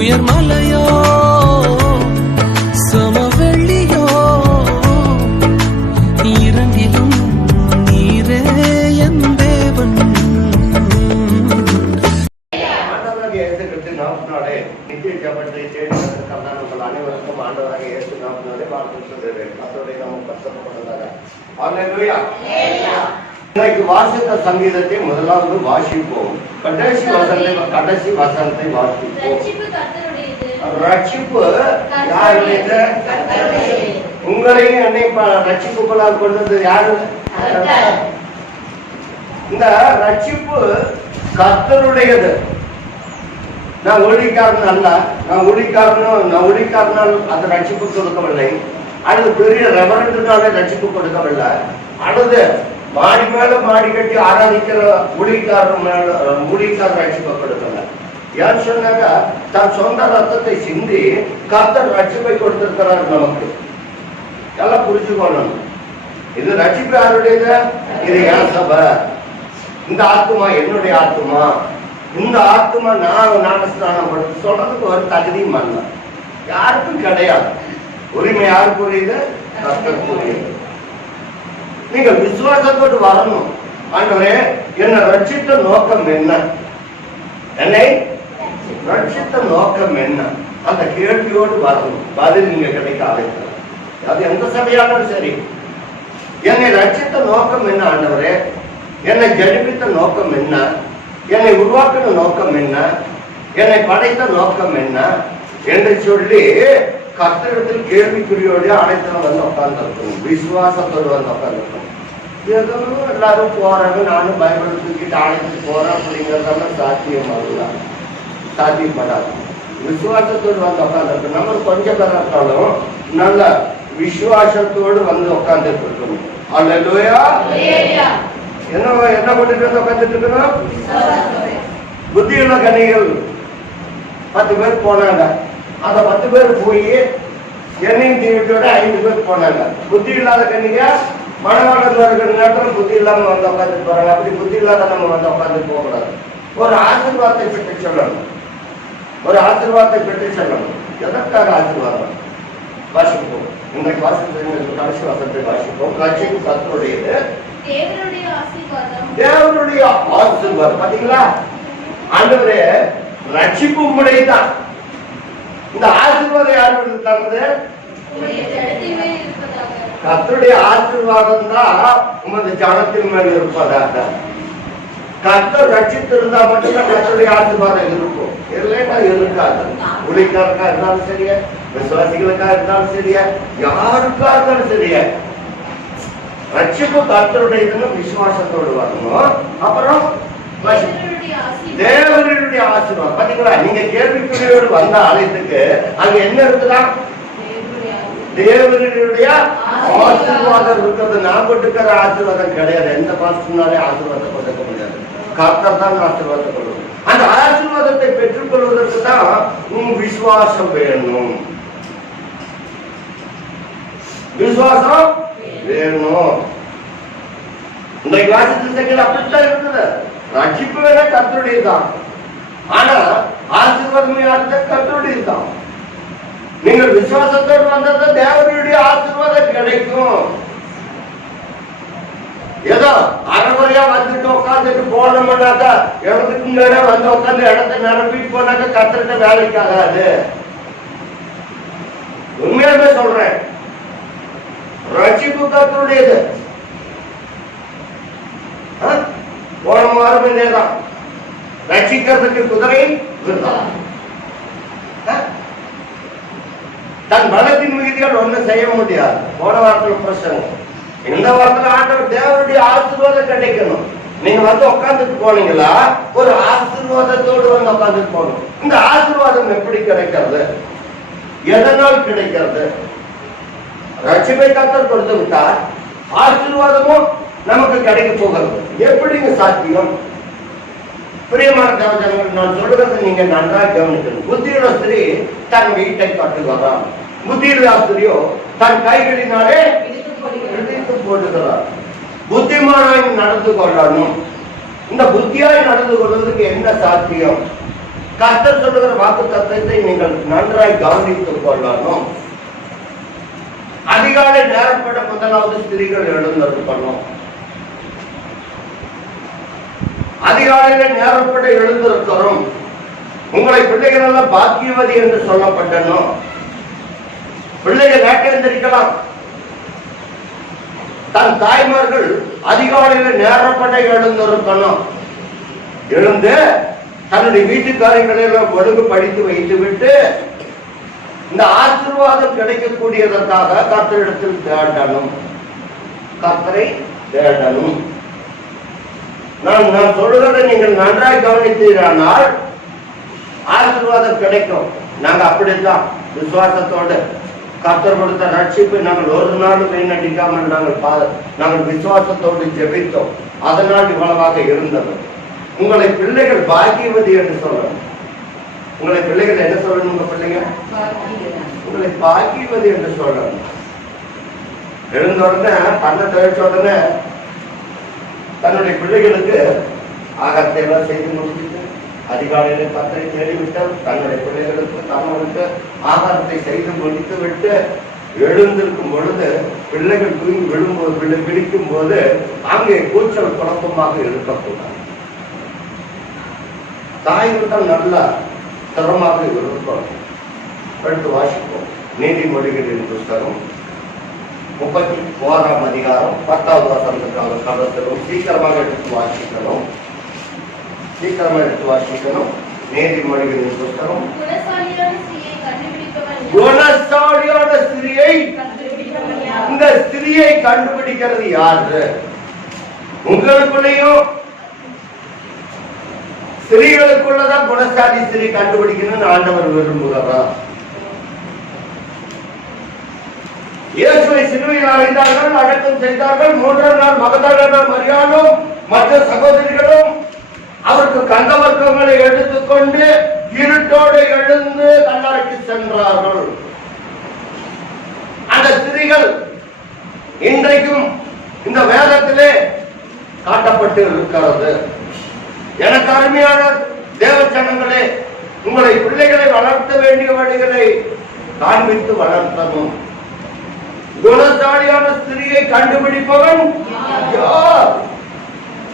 உயர்மலையோ சமவெள்ளியோ இரண்டிலும் நீரே என் தேவன். நித்திய ஜபத்தை தேடினதற்காக உங்கள் அனைவருக்கும் ஆண்டவராக இயேசு நாமத்தினாலே வாழ்த்து சொல்கிறேன். அதோட நாம் கஷ்டப்பட்டதாக இன்றைக்கு வாசித்த சங்கீதத்தை முதலாவது வாசிப்போம். கடைசி வசனத்தை வாசிப்போம். ரட்சிப்பு யாருடையது? உங்களையும் என்னை ரட்சிப்புகளால் கொண்டது யாரு? இந்த ரட்சிப்பு கர்த்தருடையது. நான் ஊழிக்காரன் அல்ல. நான் ஊழிக்காரனால் அந்த ரட்சிப்பு கொடுக்கவில்லை. அல்லது பெரிய ரெவரண்ட்னால ரட்சிப்பு கொடுக்கவில்லை. அல்லது மாடி மேல மாடி கட்டி ஆராதிக்கிற ஊழிக்காரர் ரட்சிப்பை கொடுக்கல. ஏன்னு சொன்னாக்க தன் சொந்த ரத்தத்தை சிந்தி கர்த்தர் ரட்சிப்பை கொடுத்திருக்கிறார். நமக்கு எல்லாம் புரிஞ்சுக்கணும். இது ரட்சிப்பு யாருடையது? இது என் சபை. இந்த ஆத்துமா என்னுடைய ஆத்துமா. இந்த ஆத்துமா நான் ஞானஸ்நானம் படுத்து சொல்றதுக்கு ஒரு தகுதியும் அல்ல, யாருக்கும் கிடையாது. உரிமை யாருக்கு உரியது? கர்த்தருக்கு உரியது. நீங்க விசுவாசத்தோடு வரணும். ஆண்டவரே, என்னை ரட்சித்த நோக்கம் என்ன? என்னை ரட்சித்த நோக்கம் என்ன? அந்த கேள்வியோடு வரணும். பதில் நீங்க கிடைக்க ஆரம்பிக்கலாம். அது எந்த சபையாலும் சரி. என்னை ரட்சித்த நோக்கம் என்ன ஆண்டவரே? என்னை ஜனிப்பித்த நோக்கம் என்ன? என்னை உருவாக்கின நோக்கம் என்ன? என்னை படைத்த நோக்கம் என்ன என்று சொல்லி கர்த்தரிடத்தில் கேள்விக்குறியோடு அனைத்திலும் வந்து உட்கார்ந்துருக்கணும். விசுவாசத்தோடு வந்து உட்கார்ந்துருக்கணும். ஏதோ எல்லாரும் போறாங்க, நானும் பைபிள் தூக்கிட்டு ஆலயத்துக்கு போறேன் அப்படிங்கிறதெல்லாம் சாத்தியப்படாது. விசுவாசத்தோடு வந்து உட்கார்ந்துருக்கணும். நம்ம கொஞ்சம் பேர் இருந்தாலும் நல்ல விசுவாசத்தோடு வந்து உட்கார்ந்துட்டு இருக்கணும். அல்லேலூயா. என்ன பண்ணிட்டு வந்து உட்காந்துட்டு இருக்கணும்? புத்தியுள்ள கன்னிகள் 10 பேர் போனாங்க. அந்த 10 பேர் போய் என்னையும் தீவிட்டோட 5 பேர் போனாங்க. புத்தி இல்லாத கன்னிக மனவாளத்தில் இருக்கிற நேரத்தில் புத்தி இல்லாம வந்து உட்காந்துட்டு போறாங்க. அப்படி புத்தி இல்லாத நம்ம வந்து உட்காந்து போகக்கூடாது. ஒரு ஆசீர்வாதத்தை பெற்று சொல்லணும். எதற்காக ஆசீர்வாதம்? வாசிப்போம். இன்றைக்கு வாசிப்போம். கடைசி வசனத்தை வாசிப்போம். ரட்சிப்பு கர்த்தருடையது. தேவனுடைய ஆசீர்வாதம். பாத்தீங்களா? ஆண்டவரே, ரட்சிப்பு உம்முடையதுதான். இந்த ஆசீர்வாதம் யாரு தந்தது? கர்த்தருடைய ஆசீர்வாதம் தான் உமது ஜனத்தின் மேல் இருப்பதாக. கர்த்தர் ரட்சித்திருந்தா மட்டும்தான் கர்த்தருடைய ஆசீர்வாதம் இருக்கும். இல்லைன்னா இருக்காது. ஊழியக்காரருக்கா இருந்தாலும் சரியா, விசுவாசிகளுக்கா இருந்தாலும் சரியா, யாருக்கா இருந்தாலும் சரியா, ரட்சிப்பு கர்த்தருடையதுன்னு விசுவாசத்தோடு வரணும். அப்புறம் தேவனுடைய ஆசீர்வாதம். பாத்தீங்களா? நீங்க கேள்விக்குறியோடு வந்த ஆலயத்துக்கு அங்க என்ன இருக்குதா? தேவனுடைய ஆசீர்வாதம் இருக்கிறது. நான் கொடுக்கிற ஆசீர்வாதம் கிடையாது. எந்த பாஸ்டர்னாலே ஆசீர்வாதம் கொடுக்க முடியாது. கர்த்தர் தான் ஆசீர்வாதம் கொடுக்கும். அந்த ஆசீர்வாதத்தை பெற்றுக் கொள்வதற்கு தான் விசுவாசம் வேணும். விசுவாசம் வேணும். இன்றைக்கு வாசித்த அப்படித்தான் இருக்குது. ரட்சிப்பு வேணா கர்த்தருடையதுதான். ஆனா ஆசீர்வாதமே கர்த்தருடையதுதான். நீங்கள் விசுவாசத்தோடு வந்தது தேவனுடைய ஆசீர்வாதம் கிடைக்கும். ஏதோ அரைமுறையா வந்துட்டு உட்காந்துட்டு போனோம்னாக்கா இடத்துக்கு முன்னாடி வந்து உட்காந்து இடத்தை நிரப்பிட்டு போனாக்கா கர்த்தர்கிட்ட வேலைக்கு ஆகாது. உண்மையாவே சொல்றேன். ரட்சிப்பு கர்த்தருடையது. போன வாரம் இதேதான். ரட்சிக்கிறதுக்கு குதிரை தன் பலத்தின் மிகுதியால் ஒன்றும் செய்ய முடியாது. போன வாரத்தில் பிரச்சனை. இந்த வாரத்தில் ஆண்டவர் தேவனுடைய ஆசீர்வாதம் கிடைக்கணும். நீங்க வந்து உட்காந்துட்டு போனீங்களா? ஒரு ஆசீர்வாதத்தோடு வந்து உட்காந்துட்டு போகணும். இந்த ஆசீர்வாதம் எப்படி கிடைக்கிறது? எதனால் கிடைக்கிறது? ரட்சிப்பை கர்த்தர் கொடுத்து விட்டார். ஆசீர்வாதமும் நமக்கு கிடைக்க போகிறது. எப்படிங்க சாத்தியம்? பிரியமான தேவஜனங்கள், நான் சொல்றது நீங்க நன்றாக கவனிக்கணும். புத்தியுள்ள ஸ்திரீ தன் வீட்டை கட்டுகிறார். புத்தியுள்ள ஸ்திரியோ தன் கைகளினாலே இடித்து போட்டுகிறார். புத்திமானாய் நடந்து கொள்ளணும். இந்த புத்தியாய் நடந்து கொள்வதற்கு என்ன சாத்தியம்? கர்த்தர் சொல்லுகிற வாக்கு தத்துவத்தை நீங்கள் நன்றாய் கவனித்துக் கொள்ளணும். அதிகாலை நேரப்பட முதலாவது ஸ்திரீகள் எழுந்திருக்கணும். அதிகாலையில நேரப்பட எழுந்திருக்கிறோம். உங்களை பிள்ளைகள் எல்லாம் பாக்கியவதி என்று சொல்லப்பட்டனும். பிள்ளைகள் வேட்டையந்திருக்கலாம். தன் தாய்மார்கள் அதிகாலையில நேரப்பட எழுந்திருக்கணும். எழுந்து தன்னுடைய வீட்டு காரியங்களை எல்லாம் ஒழுங்கு படித்து வைத்து விட்டு இந்த ஆசீர்வாதம் கிடைக்கக்கூடியதற்காக கர்த்தரிடத்தில் தேடணும். கர்த்தரை தேடணும். நான் சொல்லுறதை நீங்கள் நன்றாய் கவனித்தீரானால் ஆசீர்வாதம் கிடைக்கும். நாங்க அப்படித்தான் விசுவாசத்தோடு கர்த்தர் கொடுத்த ரட்சிப்பை நாங்கள் ஒரு நாளும் வீணடிக்காமல் நாங்கள் விசுவாசத்தோடு ஜெபித்தோம். அதனால் இவ்வளவாக இருந்தது. உங்களை பிள்ளைகள் பாக்கியவதி என்று சொல்லணும். உங்களை பிள்ளைகள் என்ன சொல்லணும்? உங்க பிள்ளைங்க உங்களை பாக்கியவதி என்று சொல்லணும். எழுந்த உடனே பண்ண தெளிச்ச உடனே தன்னுடைய பிள்ளைகளுக்கு ஆகாரத்தை எல்லாம் செய்து முடிச்சுட்டு அதிகாலையில கர்த்தரை தேடிவிட்டால் தன்னுடைய பிள்ளைகளுக்கு கணவனுக்கு ஆகாரத்தை செய்து முடித்து விட்டு எழுந்திருக்கும் பொழுது பிள்ளைகள் தூங்கி விழும்போது விழிக்கும் போது அங்கே கூச்சல் குழப்பமாக இருக்கக்கூடாது. தாய்கள் நல்லா தரமாக இருக்கும். எடுத்து வாசிப்போம். நீதிமொழிகளின் புஸ்தகம் 34ஆம் அதிகாரம் 10வது வசனத்துக்காக கடத்தலும். சீக்கிரமாக எடுத்து வாசிக்கணும். நீதிமொழிகளின் புஸ்தகம். குணசாலியான ஸ்திரியை, இந்த ஸ்திரியை கண்டுபிடிக்கிறது யாரு? உங்களுக்குள்ளேயும் ஸ்திரீகளுக்குள்ளதான் குணசாலி ஸ்திரீ கண்டுபிடிக்கணும்னு ஆண்டவர் விரும்புகிறார். இயேசுவை சிலுவையில் அறைந்தார்கள், அடக்கம் செய்தார்கள். 3ஆம் நாள் மகதலேனா மரியாளும் மற்ற சகோதரிகளும் அவருக்கு கந்தவர்க்கங்களை எடுத்துக்கொண்டு இருட்டோடு எழுந்து கல்லறைக்கு சென்றார்கள். அந்த ஸ்திரீகள் இன்றைக்கும் இந்த வேதத்திலே காட்டப்பட்டு இருக்கிறது. எனக்கு அருமையான தேவச்சனங்களே, உங்களை பிள்ளைகளை வளர்த்த வேண்டிய வழிகளை காண்பித்து வளர்த்தனும். குணசாலியான ஸ்திரியை கண்டுபிடிப்பவன் யார்?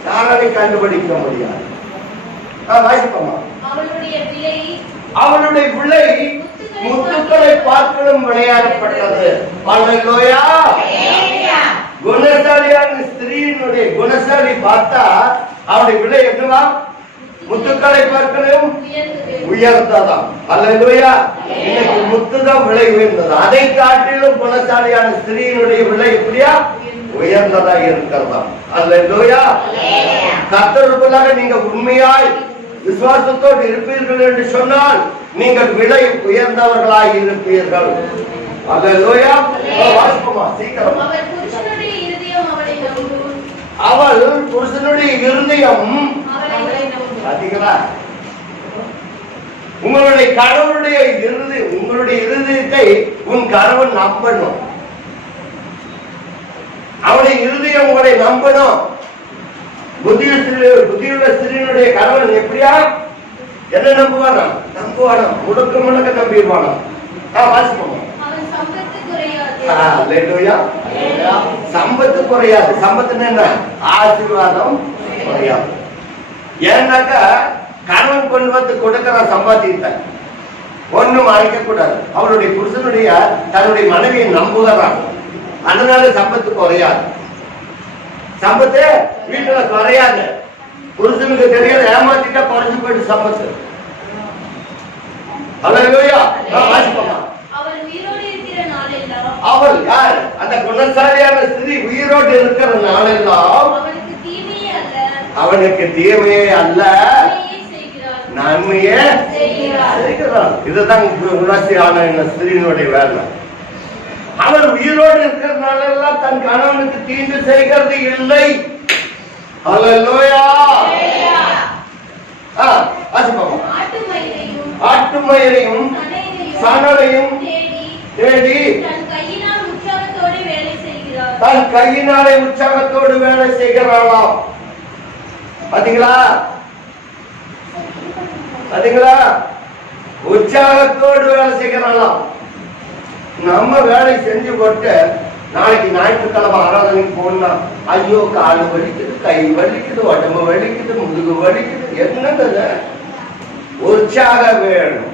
யாரை கண்டுபிடிக்க முடியாது. அவளுடைய பிள்ளை முத்துக்களை பார்க்கலும் விளையாடப்பட்டது. குணசாலியான ஸ்திரீனுடைய குணசாலி பார்த்தா அவருடைய விலை என்னவா? முத்துக்களை பார்க்கலும் உயர்ந்ததாம். அல்லேலூயா. இன்னைக்கு முத்துதான் விலை உயர்ந்தது. அதை காட்டிலும் குணசாலியான ஸ்திரீனுடைய விலை எப்படியா உயர்ந்ததா இருக்கிறதாம். அல்லேலூயா. கர்த்தருக்குள்ளாக நீங்க உண்மையாய் விசுவாசத்தோடு இருப்பீர்கள் என்று சொன்னால் நீங்கள் விலை உயர்ந்தவர்களாய் இருப்பீர்கள். அல்லேலூயா. வாசிப்போமா சீக்கிரம். அவள் புருஷனுடைய இருதயம் அதிகமா உங்களுடைய கணவனுடைய உங்களுடைய இருதயத்தை உன் கணவன் நம்பணும். அவனுடைய இருதயம் உங்களை நம்பணும். புத்தியுள்ள ஸ்திரீனுடைய கணவன் எப்படியா என்ன நம்புவானா? முழுக்க நம்பிடுவானா? வாசிப்போம். சம்பத்து குறையாது. சம்பத்து என்ன? ஆசீர்வாதம் குறையாது. ஏன்னாக்கா கணவன் கொண்டு வந்து கொடுக்கிற சம்பாதித்த ஒன்னும் அழைக்க கூடாது. அவருடைய புருஷனுடைய தன்னுடைய மனைவியை நம்புகிறான். அதனால சம்பத்து குறையாது. சம்பத்து வீட்டுல குறையாது. புருஷனுக்கு தெரியாத ஏமாத்திட்டா குறைஞ்சு போயிட்டு சம்பத்து. அல்லேலூயா. வாசிப்போமா. அவள் யார்? அந்த குணசாலியான ஸ்திரீ உயிரோடு இருக்கிற நாளெல்லாம் அவனுக்கு தீமையே அல்ல நன்மையே செய்கிறாள். இதுதான் குணசாலியான ஸ்திரீனுடைய வேலை. அவள் உயிரோடு இருக்கிறதுனால எல்லாம் தன் கணவனுக்கு தீங்கு செய்கிறது இல்லை. அல்லேலூயா. ஆட்டுமயிரையும் சணலையும் தேடி தன் கையினாலே உற்சாகத்தோடு வேலை செய்கிறாளாம். பாத்தீங்களா? பாத்தீங்களா? உற்சாகத்தோடு வேலை செய்யலாம். நம்ம வேலை செஞ்சு போட்டு நாளைக்கு ஞாயிற்றுக்கிழமை ஆராதனைக்கு போனா ஐயோ காலு வலிக்குது, கை வலிக்குது, உடம்பு வலிக்குது, முதுகு வலிக்குது. என்னது? உற்சாகம் வேணும்.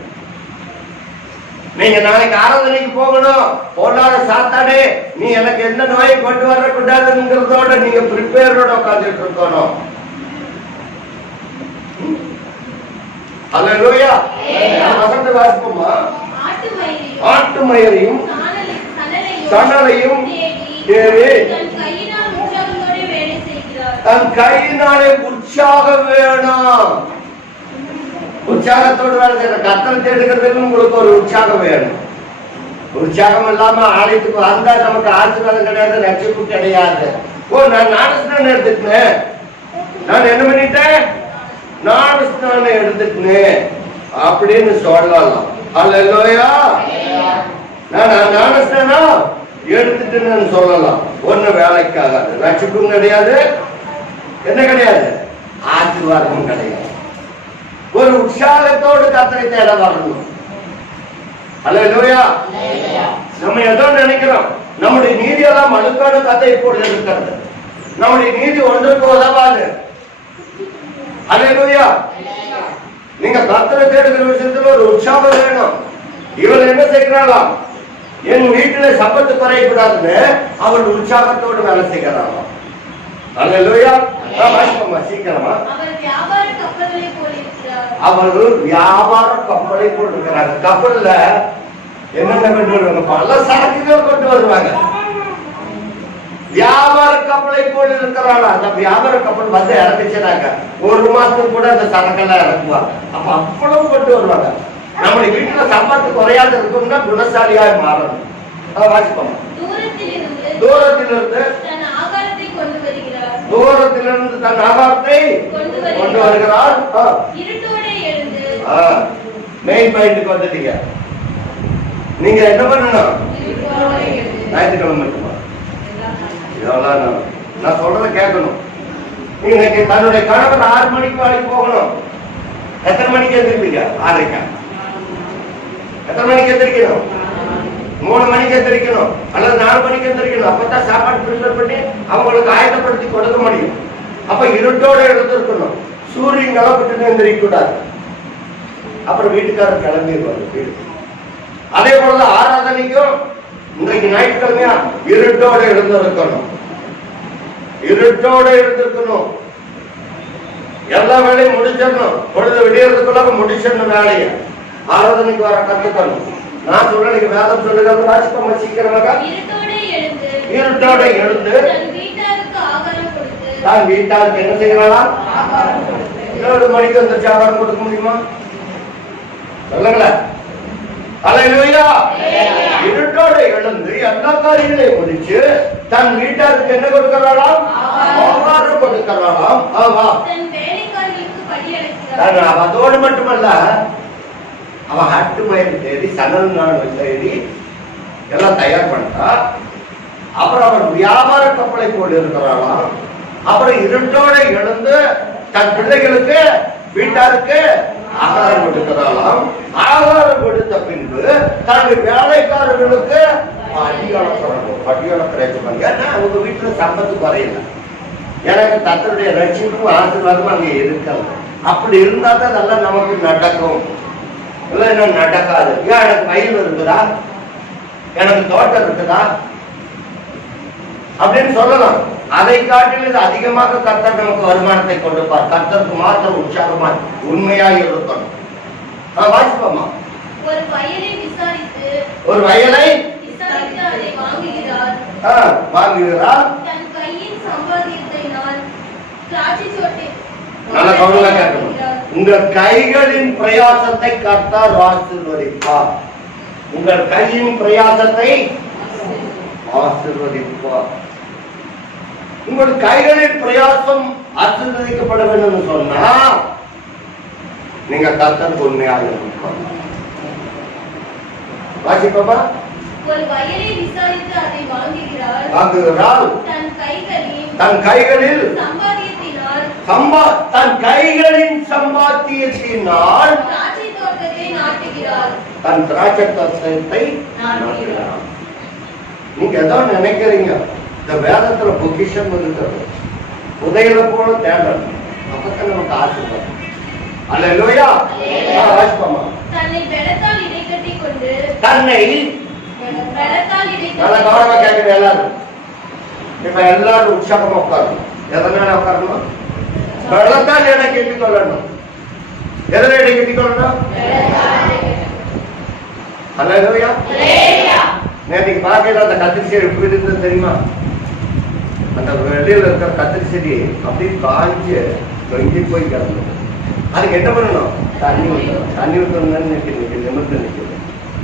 நீங்க நாளைக்கு ஆராதனைக்கு போகணும். போனால சாத்தாடே நீ எனக்கு எந்த நோயை கொண்டு வரக்கூடாதுங்கிறதோட நீங்க ப்ரிப்பேரோட உட்காந்துட்டு இருக்கணும். அல்லேலூயா. வசந்த வாசிப்போமா? ஆட்டு மயிரையும் சணலையும் தேடி தன் கையினாலே உற்சாகம் வேணும். உற்சாகத்தோடு வேலை செய்யற கர்த்தரை தேடுகிறதுக்கு உங்களுக்கு ஒரு உற்சாகம் வேணும். உற்சாகம் இல்லாம ஆலயத்துக்கு வந்தா நமக்கு ஆசீர்வாதம் கிடையாது, ரட்சிப்பு கிடையாது. ஓ நான் ஞானஸ்நானம் எடுத்துக்கினேன், நான் என்ன பண்ணிட்டேன், ஞானஸ்நானம் எடுத்துக்கினேன் அப்படின்னு சொல்லலாம். அல்லேலூயா. நான் ஞானஸ்நானம் எடுத்துட்டுன்னு சொல்லலாம். ஒண்ணு வேலைக்காகாது, ரட்சிப்பும் கிடையாது, என்ன கிடையாது, ஆசீர்வாதமும் கிடையாது. ஒரு உற்சாகத்தோடு கர்த்தரை தேட வரணும். அல்லேலூயா. நம்ம ஏதோ நினைக்கிறோம் நம்முடைய நீதியெல்லாம் அழுக்கான கதை போல இருக்கிறது, நம்முடைய நீதி ஒன்றுக்கு உதவாது. அல்லேலூயா. நீங்க கர்த்தரை தேடுகிற விஷயத்துல ஒரு உற்சாகம் வேணும். இவள் என்ன செய்கிறாளாம், என் வீட்டுல சம்பத்து குறையக்கூடாதுன்னு அவள் உற்சாகத்தோடு வேலை செய்கிறாளாம். அல்லேலூயா. சீக்கிரமா அவர்கள் வியாபார கப்பலை போட்டிருக்கிறாங்க. கப்பல்ல என்னென்ன கொண்டு வருவாங்க, பல சரக்குகள் கொண்டு வருவாங்க. வியாபார கப்பலை போட்டு இருக்கிறாங்க. அந்த வியாபார கப்பல் வந்து இறந்துச்சுனாக்க ஒரு மாசத்துக்கு கூட அந்த சரக்கெல்லாம் இறக்குவாங்க. அப்ப அவ்வளவு கொண்டு வருவாங்க. நம்முடைய வீட்டுல சம்பத்து குறையாது இருக்கும்னா குணசாலியாய் மாறணும். வாசிப்போம். தூரத்திலிருந்து தன் ஆகாரத்தை கொண்டு வருகிறார். மெயின் பாயிண்ட்க்கு வந்துட்டீங்க. நீங்க என்ன பண்ணணும், ஞாயிற்றுக்கிழமை மட்டுமா இதெல்லாம் நான் சொல்றத கேட்கணும். நீங்க தன்னுடைய கணவர் 6 மணிக்கு வேலைக்கு போகணும். எத்தனை மணிக்கு எந்திரிப்பீங்க? 6:30. எத்தனை மணிக்கு எந்திரிக்கணும்? 3 மணிக்கு எந்திரிக்கணும் அல்லது 4 மணிக்கு எந்திரிக்கணும். அப்பதான் சாப்பாடு ப்ரிப்பேர் பண்ணி அவங்களுக்கு ஆயத்தப்படுத்தி கொடுக்க முடியும். அப்ப இருட்டோட எடுத்துருக்கணும். சூரியன் கிளப்பிட்டு எந்திரிக்க கூடாது. அப்புறம் வீட்டுக்காரர் கிளம்பிடுவாங்க வீட்டுக்கு. அதே போலதான் ஆராதனைக்கும் இன்றைக்கு ஞாயிற்றுக்கிழமையா இருட்டோட எழுந்திருக்கணும். இருட்டோட எழுந்திருக்கணும். எல்லா வேலையும் முடிச்சிடணும். பொழுது விடியறதுக்குள்ள முடிச்சிடணும் வேலையை. ஆராதனைக்கு வர கத்துக்கணும். நான் சொல்றேன், நீங்க வேதம் சொல்லுங்க. ராஜ்குமார் சீக்கிரமாக இருட்டோட எழுந்து தான் வீட்டாருக்கு என்ன செய்யலாம்? 7 மணிக்கு வந்துருச்சு ஆகாரம் கொடுக்க முடியுமா? சொல்லுங்களேன். அல்லேலூயா. இருட்டோட எழுந்து எல்லா காரியங்களையும் முடிச்சு தன் வீட்டாருக்கு என்ன கொடுக்கிறாளாம்? ஆகாரம் கொடுக்கிறாளாம். ஆமா. அதோடு மட்டுமல்ல, அவன் ஹட்டு மயிறு தேடி சணல் நாள் தேடி எல்லாம் தயார் பண்ணா. அப்புறம் அவன் வியாபார கப்பலை போட்டு இருக்கிறாளாம். அப்புறம் இருட்டோட எழுந்து தன் பிள்ளைகளுக்கு வீட்டாருக்கு ஆகாரம் கொடுக்கிறாளாம். ஆகாரம் கொடுத்த பின்பு தன்னுடைய வேலைக்காரர்களுக்கு படியோட கிடைச்சுப்பாங்க. ஏன்னா அவங்க வீட்டுல சம்பத்து குறையல. எனக்கு தன்னுடைய ரட்சிப்பும் ஆசீர்வாதமும் அங்க இருக்காது. அப்படி இருந்தா தான் நல்லா நமக்கு நடக்கும். இல்லை என்ன நடக்காது. ஏன் எனக்கு வயல் இருக்குதா, எனக்கு தோட்டம் இருக்குதா அப்படின்னு சொல்லலாம். அதை காட்டில் இது அதிகமாக கர்த்தர் நமக்கு வருமானத்தை கொடுப்பார். கர்த்தருக்கு மாத்திரம் உற்சாகமா உண்மையாக இருக்கணும். வாசிப்போமா. ஒரு வயலை வாங்குகிறார். நல்ல கவனமா கேட்கணும். உங்கள் கைகளின் பிரயாசத்தை கர்த்தர் ஆசீர்வதிப்பார். உங்கள் கையின் பிரயாசத்தை ஆசீர்வதிப்பார். உங்கள் கைகளின் பிரயாசம் ஆசீர்வதிக்கப்பட வேண்டும் சொன்னா நீங்க கர்த்தருக்கு உண்மையாக இருப்பாங்க. வாசிப்பா. ஒரு வயலை விசாரித்து அதை வாங்குகிறார். தன் கைகளில் தன் கைகளின் சம்பாத்தியத்தினால் திராட்சை தோட்டத்தை நாட்டுகிறார். தன் திராட்சை தோட்டத்தை நாட்டுகிறார். நீங்க ஏதோ நினைக்கிறீங்க, இந்த வேதத்துல பொக்கிஷம் இருக்கிறது, புதையில போல தேடணும், அப்பதான் நமக்கு ஆசை வரும். அல்லேலூயா. வாசிப்போமா. தன்னை பெலத்தால் இடைக்கட்டிக் கொண்டு தன்னை பெலத்தால் நல்ல கவனமா கேட்கணும் எல்லாரும். இப்ப எல்லாரும் உற்சாகமா உட்காரணும். எதனால உட்காரணும்? வெள்ளத்தால் இடை கட்டி கொள்ளணும். எதனை இடை கட்டி கொள்ளணும்? அல்லேலூயா. நேற்றுக்கு பார்க்கல அந்த கத்திரி செடி எப்படி இருந்தது தெரியுமா? அந்த வெளியில இருக்கிற கத்திரி செடி அப்படியே காய்ச்சி தொங்கி போய் கிடந்தது. அதுக்கு என்ன பண்ணணும்? தண்ணி ஊற்றணும். தண்ணி ஊற்றணும்னு நிமிர்ந்து நிற்குது.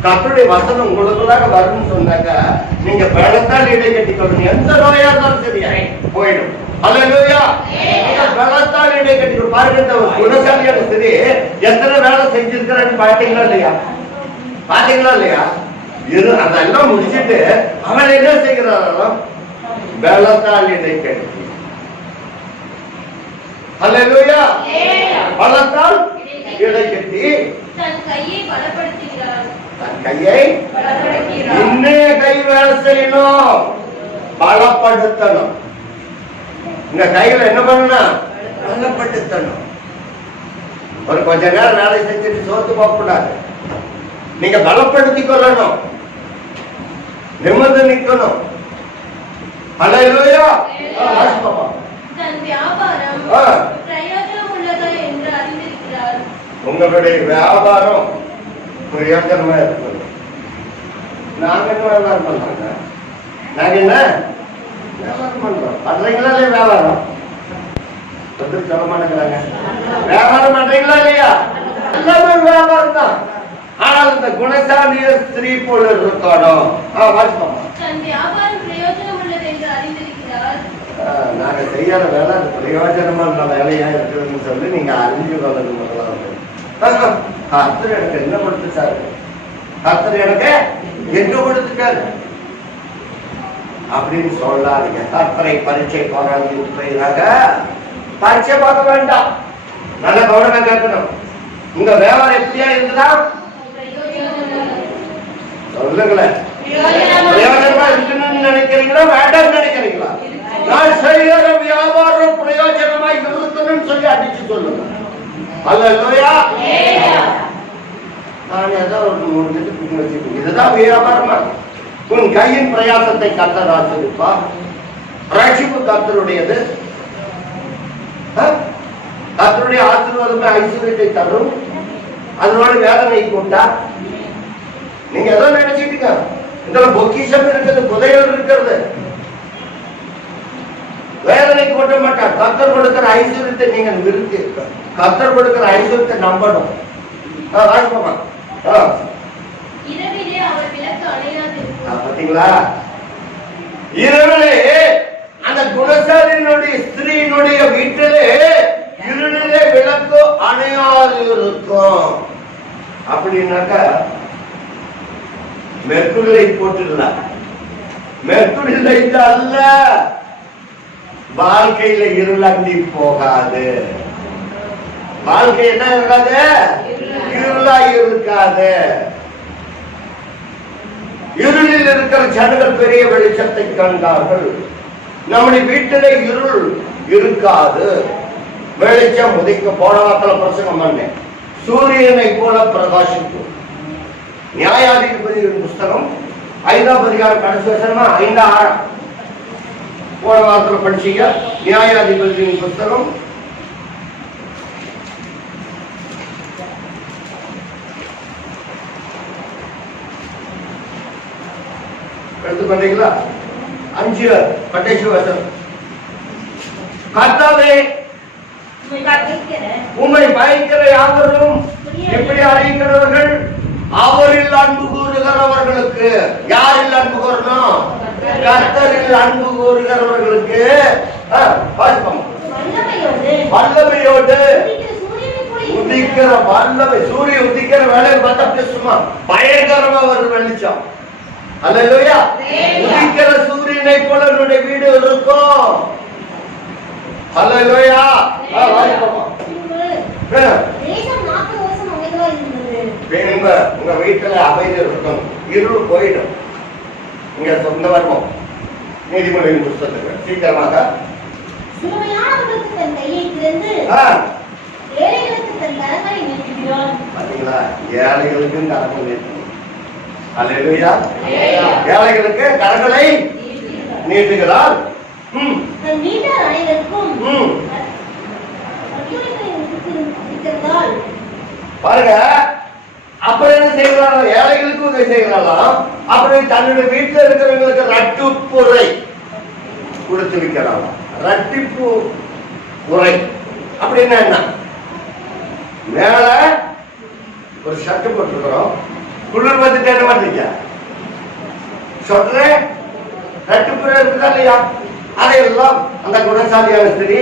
கர்த்தருடைய வசனம் உங்களுக்குள்ளாக வரும்னு சொன்னாக்க நீங்க வெள்ளத்தால் இடை கட்டி கொள்ளணும். எந்த நோயா இருந்தாலும் சரியா போயிடும். அல்லேலூயா. வெள்ளத்தால் இடை கட்டி பாருங்க. இந்த குணசாலியான ஸ்திரீ எத்தனை வேலை செஞ்சிருக்கிறான்னு பாத்தீங்களா இல்லையா? பாத்தீங்களா இல்லையா? அதெல்லாம் முடிச்சுட்டு அவன் என்ன செய்கிறாராம்? வெள்ளத்தால் இடை கட்டி. அல்லேலூயா. வெள்ளத்தால் இடை கட்டி தன் கையை பலப்படுத்துகிறார். தன் கையை பலப்படுத்துகிறார். இன்னே கை வேலை செய்யணும், பலப்படுத்தணும். இந்த கையில என்ன பண்ணணும்? பலப்படுத்தணும். ஒரு கொஞ்ச நேரம் வேலை செஞ்சுட்டு சோத்து போக கூடாது. நீங்க பலப்படுத்திக் கொள்ளணும், நிமிர்ந்து நிக்கணும். அல்லேலூயா. தன் வியாபாரம் பிரயோஜனம் உள்ளதா என்று அறிந்திருக்கிறார். உங்களுடைய வியாபாரம் பிரயோஜனமா இருக்கணும். நாங்க என்ன வியாபாரம் பண்றாங்க? நாங்க என்ன வியாபாரம் பண்றோம்? பண்றீங்களா இல்லையா? வியாபாரம் சொல்ல மாட்டேங்கிறாங்க. வியாபாரம் பண்றீங்களா இல்லையா? எல்லாமே வியாபாரம் தான். ஆனால் இந்த குணசாலிய ஸ்திரீ போல இருக்கணும். தன் வியாபாரம் பிரயோஜனம் உள்ளது என்று அறிந்திருக்கிறார். நாங்க செய்யற வேலை பிரயோஜனமான வேலையா இருக்குதுன்னு சொல்லி நீங்க அறிஞ்சு கொள்ளணும். கர்த்தர் எனக்கு என்ன கொடுத்துட்டாரு? கர்த்தர் எனக்கு என்ன கொடுத்துட்டாரு அப்படின்னு சொல்லாதீங்க. கர்த்தரை பரீட்சை போராங்க பரீட்சை பார்க்க வேண்டாம். நல்ல கவனமா கேட்கணும். உங்க வியாபாரம் எப்படியா இருக்குதா? சொல்லுங்களேன். பிரயோஜனமா இருக்கணும்னு நினைக்கிறீங்களா வேண்டாம் நினைக்கிறீங்களா? நான் செய்கிற வியாபாரம் பிரயோஜனமா இருக்கணும்னு சொல்லி அடிச்சு சொல்லுங்க. அல்லேலூயா. நான் ஏதோ ஒரு முடிஞ்சிட்டு பின் வச்சுக்கோங்க. இதுதான் வியாபாரமா? உன் கையின் பிரயாசத்தை கர்த்தர் ஆசீர்வதிப்பார். ரட்சிப்பு கர்த்தருடையது. கர்த்தருடைய ஆசீர்வாதமே ஐஸ்வர்யத்தை தரும். அதனோட வேதனை கொண்டா நீங்க எதோ நினைச்சிட்டீங்க. இதுல பொக்கிஷம் இருக்குது, புதையல் இருக்கிறது. வேதனை கொட்ட மாட்டார். கர்த்தர் கொடுக்கிற ஐஸ்வர்யத்தை நீங்க நிறுத்தி கர்த்தர் கொடுக்கிற ஐஸ்வர்யத்தை நம்பணும். இரவிலே அவர் விளக்கு அணையாதிருக்கும். பாத்தீங்களா? இரவிலே அந்த குணசாலியினுடைய ஸ்திரீனுடைய வீட்டிலே இருளிலே விளக்கு அணையாது இருக்கும். அப்படின்னாக்கா மெர்க்குரி லைட் போட்டுடலாம். மெர்க்குரி லைட் அல்ல. வாழ்க்கையில இருளண்டி போகாது. வாழ்க்கை என்ன இருக்காது? இருளா இருக்காது. இருளில் இருக்கிற ஜனங்கள் பெரிய வெளிச்சத்தை கண்டார்கள். நம்முடைய வீட்டிலே இருள் இருக்காது. வெளிச்சம் உதிக்க. போன வாரத்தில் பிரசங்கம் பண்ணேன். சூரியனை போல பிரகாசிக்கும். நியாயாதிபதியின் புஸ்தகம் 5ஆம் அதிகாரம் கடைசி வசனமா 5:6 போன வாரத்தில் படிச்சீங்க. நியாயாதிபதியின் புஸ்தகம் எடுத்து பண்றீங்களா? 5 கடைசி வசனம். கர்த்தாவே உம்மை பயக்கிற யாவரும் எப்படி அறிகிறவர்கள்? அவரில் அன்பு கூறுகிறவர்களுக்கு. யாரில் அன்பு கூறணும்? கர்த்தரில் அன்பு கூறுகிறவர்களுக்கு. வல்லமையோடு உதிக்கிற வல்லமை. சூரியன் உதிக்கிற வேலையை பார்த்தா சும்மா பயங்கரமா ஒரு வெளிச்சம். அல்லேலூயா. உதிக்கிற சூரியனை போல என்னுடைய வீடு இருக்கும். ஹல்லேலூயா. வாசிப்போமா. தேசம் 40 வருஷம் அமைதியா இருந்தது. உங்க வீட்டுல அமைதி இருக்கணும், இருள் போயிடும். இங்க சொந்த வருவோம் நீதிமொழியின் புத்தகத்துக்கு சீக்கிரமாக. சிறுமையானவர்களுக்கு தன் கையை திறந்து ஏழைகளுக்கு தன் கரங்களை நீட்டுகிறார். பாத்தீங்களா, ஏழைகளுக்கும் கரங்கள் நீட்டணும். ஹல்லேலூயா. ஏழைகளுக்கு கரங்களை நீட்டுகிறார். தன் வீட்டார் அனைவருக்கும் பாருங்க, அப்புறம் என்ன செய்கிறாரா? ஏழைகளுக்கு உதவி செய்கிறாராம். அப்புறம் தன்னுடைய வீட்டில் இருக்கிறவங்களுக்கு ரட்டிப்பு உரை கொடுத்து வைக்கிறாராம். ரட்டிப்பு உரை அப்படின்னா என்ன? மேல ஒரு ஷர்ட் போட்டுருக்கிறோம், குளிர் வந்துட்டு என்ன பண்றீங்க? சொல்ற ரட்டிப்பு இருக்குதா இல்லையா? அதையெல்லாம் அந்த குணசாலியான ஸ்திரீ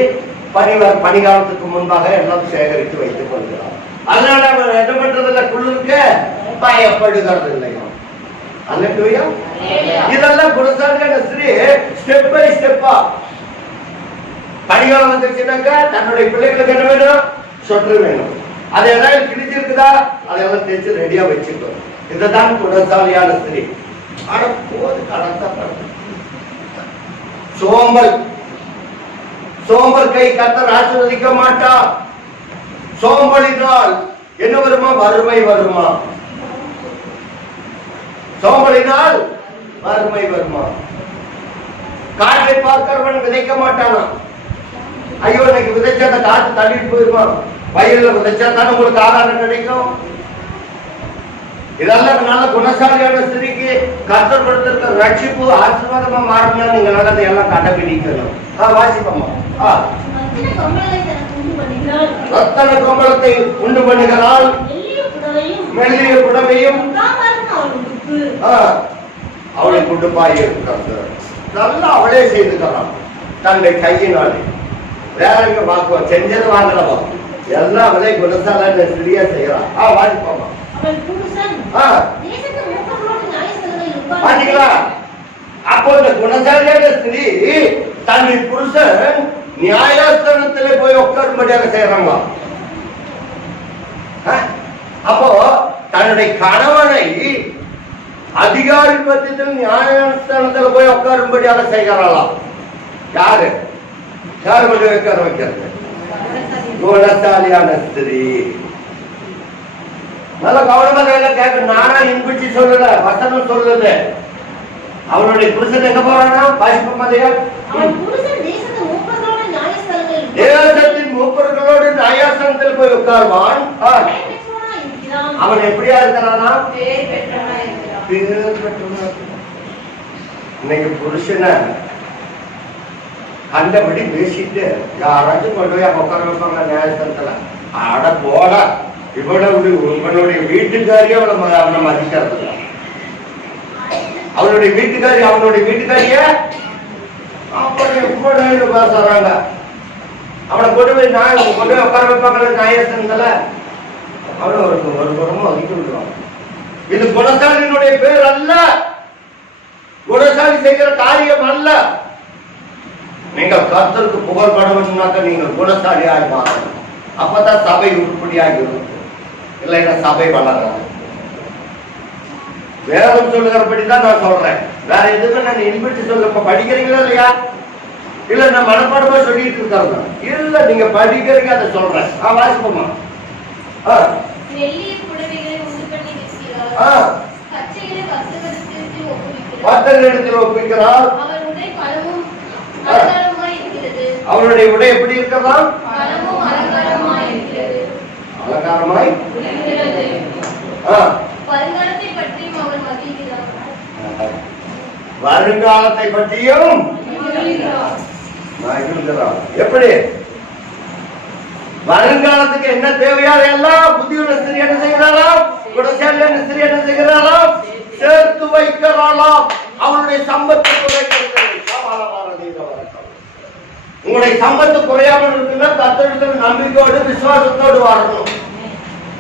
பணிகாலத்துக்கு முன்பாக எல்லாம் சேகரித்து வைத்துக் கொள்கிறார். அதனால அவர் என்ன பண்றதில்ல, குளிருக்கு பயப்படுகிறது இல்லையா? அல்லேலூயா. இதெல்லாம் குணசாலியான ஸ்திரீ ஸ்டெப் பை ஸ்டெப்பா பணிகாலம் வந்துருச்சுனாக்கா தன்னுடைய பிள்ளைகளுக்கு என்ன வேணும்? சொட்டு வேணும். அது ஏதாவது கிழிச்சிருக்குதா அதெல்லாம் தேய்ச்சி ரெடியா வச்சுக்கணும். இதுதான் குணசாலியான ஸ்திரீ. ஆனா போது கடத்த சோம்பல் கை கர்த்தர் ஆசீர்வதிக்க மாட்டார். சோம்பலினால் என்ன வருமா? வறுமை வருமா? சோம்பலினால் வறுமை வருமா? காற்றை பார்க்கிறவன் விதைக்க மாட்டானா? ஐயோ, இன்னைக்கு விதைச்சா அந்த காற்று தள்ளிட்டு போயிருமா? வயல்ல விதைச்சா தானே உங்களுக்கு ஆகாரம் கிடைக்கும். இதெல்லாம் நல்ல குணசாலியான ஸ்திரீக்கு கர்த்தர் கொடுத்திருக்க ரட்சிப்பு ஆசீர்வாதமா மாறினா நீங்க நல்லதை எல்லாம் கடைபிடிக்கணும். வாசிப்போமா. ரத்தன கம்பளத்தை உண்டு பண்ணுகிறாள், மெல்லிய புடவையும் அவளை குடுப்பாய் இருக்கிறது. நல்லா அவளே செய்துக்கிறான் தன்னுடைய கையினாலே. வேற எங்க வாக்குவோம், செஞ்சது வாங்கலவா, எல்லாம் அவளே குணசாலியான ஸ்திரீயா செய்யறான். வாசிப்போமா. பாத்தீங்களா, அப்போ இந்த குணசாலியான ஸ்திரீ தன்னுடைய புருஷன் நியாயஸ்தானத்திலே போய் உட்காரும்படியாக செய்யறாங்க. அப்போ தன்னுடைய கணவனை அதிகாரி பட்சத்தில் நியாயஸ்தானத்தில் போய் உட்காரும்படியாக செய்கிறாளாம். யாரு யாரு மட்டும் உட்கார வைக்கிறது? குணசாலியான ஸ்திரீ. நல்ல கவனமா கேட்க, நானா இன்புச்சி சொல்லல, வசனம் சொல்லுது. அவனுடைய புருஷன் எங்க போறானா? பாசிப்பதையா, தேசத்தின் மூப்பர்களோடு நியாயஸ்தானத்தில் போய் உட்கார்வான். அவன் எப்படியா இருக்கிறானா? பேர் பெற்றவனா. இன்னைக்கு புருஷனை கண்டபடி பேசிட்டு யாராச்சும் கொண்டு போய் உட்கார வைப்பாங்க நியாயஸ்தானத்துல. அட போட, இவனுடைய வீட்டுக்காரியே அவனை மதிக்கிறது. அவனுடைய வீட்டுக்காரிய அப்படி பேசுறாங்க. அவனை கொண்டு போய் உட்கார வைப்பாங்க நியாயஸ்தானத்துல. அவனை ஒரு புறமும் ஒதுக்கி விடுவாங்க. இது குணசாலியினுடைய பேர் அல்ல, குணசாலி செய்கிற காரியம் அல்ல. நீங்கள் கர்த்தருக்கு புகழ்பட வேண்டும்னாக்க நீங்கள் குணசாலியாக மாறணும். அப்பதான் சபை உருப்படியாக இருக்கும், இல்லைன்னா சபை வளராது. வேதம் சொல்லுகிறபடிதான் நான் சொல்றேன், வேற எதுவுமே நான் இன்பற்றி சொல்ல. இப்ப படிக்கிறீங்களா இல்லையா? இல்ல நான் மனப்பாடமா சொல்லிட்டு இருக்காங்க. இல்ல நீங்க படிக்கிறீங்க, அதை சொல்றேன். வாசிப்போமா. பக்தர்களிடத்தில் ஒப்புவிக்கிறார். அவருடைய உடை எப்படி இருக்கிறதா? அலங்காரமாய். வருங்காலத்தை பற்றியும் எப்படி? வருங்காலத்துக்கு என்ன தேவையா எல்லாம் புத்தியுள்ள ஸ்திரீ என்ன செய்கிறாராம்? குணசாலியான ஸ்திரீ என்ன செய்கிறாராம்? சேர்த்து வைக்கிறாளாம். அவனுடைய சம்பத்து குறைக்கிறது. உங்களுடைய சம்பத்து குறையாமல் இருக்குன்னா கர்த்தரிடத்தில் நம்பிக்கையோடு விசுவாசத்தோடு வரணும்.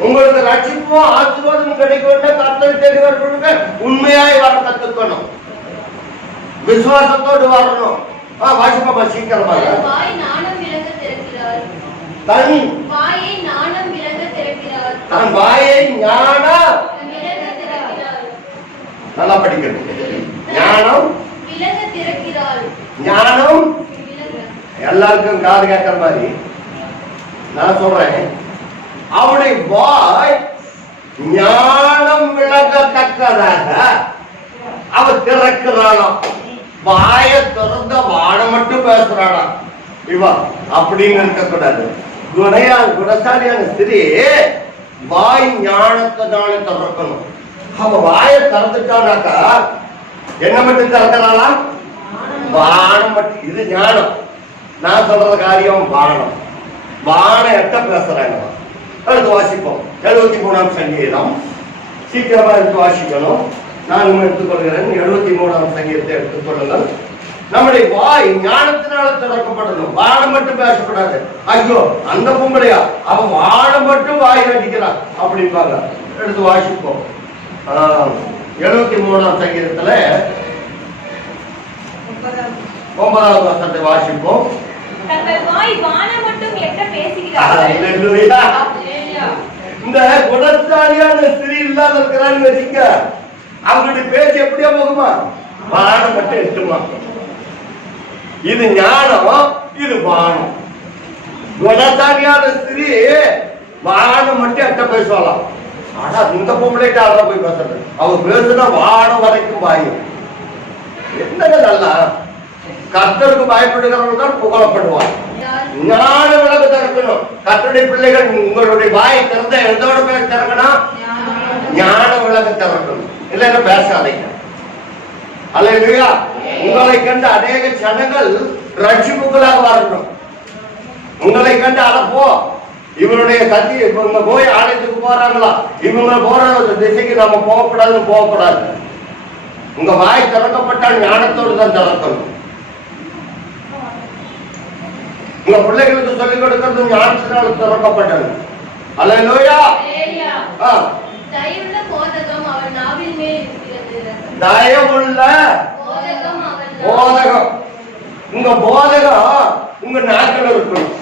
உங்களுக்கு ரட்சிப்பும் ஆசீர்வாதமும் கிடைக்கும். கர்த்தரை தேடி வரணுங்க, உண்மையாய் வர கத்துக்கணும், விசுவாசத்தோடு வரணும். வாசிப்பா சீக்கிரமாக. தன் வாயை ஞானம் விளங்க திறக்கிறாள். தன் வாயை ஞான விளங்க திறக்கிறாள். நல்லா படிக்கணும். ஞானம் விளங்க திறக்கிறாள். ஞானம் விளங்க. எல்லாருக்கும் காது கேட்கிற மாதிரி நான் சொல்றேன். அவனுடைய வாய் ஞானம் விளங்கத்தக்கதாக அவ திறக்கிறாளாம். வாய திறந்த வாழ மட்டும் பேசுறானா இவா அப்படின்னு இருக்கக்கூடாது. குணசாலியான ஸ்திரீ வாய் ஞானத்தினால திறக்கணும். அவ வாய திறந்துட்டானாக்கா என்ன மட்டும் திறக்கிறாளா? வானம் மட்டும். இது ஞானம். நான் சொல்ற காரியம் வானம். வானம் எட்ட பேசுறாங்க. அடுத்து வாசிப்போம். 73ஆம் சங்கீதம் சீக்கிரமா எடுத்து வாசிக்கணும். நான் எடுத்துக்கொள்கிறேன். 73ஆம் சங்கீதத்தை எடுத்துக்கொள்ளுங்கள். நம்முடைய வாய் ஞானத்தினால திறக்கப்படணும். வானம் மட்டும் பேசக்கூடாது. ஐயோ அந்த பொம்பளையா அவன் வானம் மட்டும் வாய் அடிக்கிறான் அப்படிப்பாங்க. எடுத்து வாசிப்போம். 73ஆம் சங்கீதத்துல 9வது வசனத்தை வாசிப்போம். இந்த குணசாலியான ஸ்திரீ இல்லாத இருக்கிறான்னு வச்சுக்க, அவங்களுடைய பேச்சு எப்படியா போகுமா? வானம் மட்டும் எட்டுமா. இது ஞானம், இது வானம். குணசாலியான ஸ்திரீ வானம் மட்டும் எட்ட பேசுவாளாம். ஆனா இந்த பொம்பளைட்டு அவதான் போய் பேசுறது. அவ பேசுனா வானம் வரைக்கும் வாயும். என்னங்க நல்லா கர்த்தருக்கு பயப்படுகிறவர்கள் தான் புகழப்படுவார். ஞான விளக்கத்தை இருக்கணும். கர்த்தருடைய பிள்ளைகள் உங்களுடைய வாயை திறந்த எதோட பேர் திறக்கணும்? ஞான விளக்கத்தை இருக்கணும். இல்லைன்னா பேசாதீங்க. அல்லேலூயா. உங்களை கண்டு அநேக ஜனங்கள் ரட்சிப்புகளாக வரணும். உங்களை கண்டு அழப்போ இவனுடைய கத்தி இவங்க போய் ஆலயத்துக்கு போறாங்களா, இவங்க போற திசைக்கு நம்ம போகக்கூடாது. உங்க வாய் திறக்கப்பட்டால் ஞானத்தோடு தான் திறக்கணும். உங்க பிள்ளைகளுக்கு சொல்லிக் கொடுக்கிறது ஞானத்தினால திறக்கப்பட்டது. அல்லேலூயா. தயவுள்ள போதகம் அவன் நாவில் மேல் இருக்கிறது. தயவுள்ள போதகம். உங்க போதகம் உங்க நாக்கில் இருக்கணும்.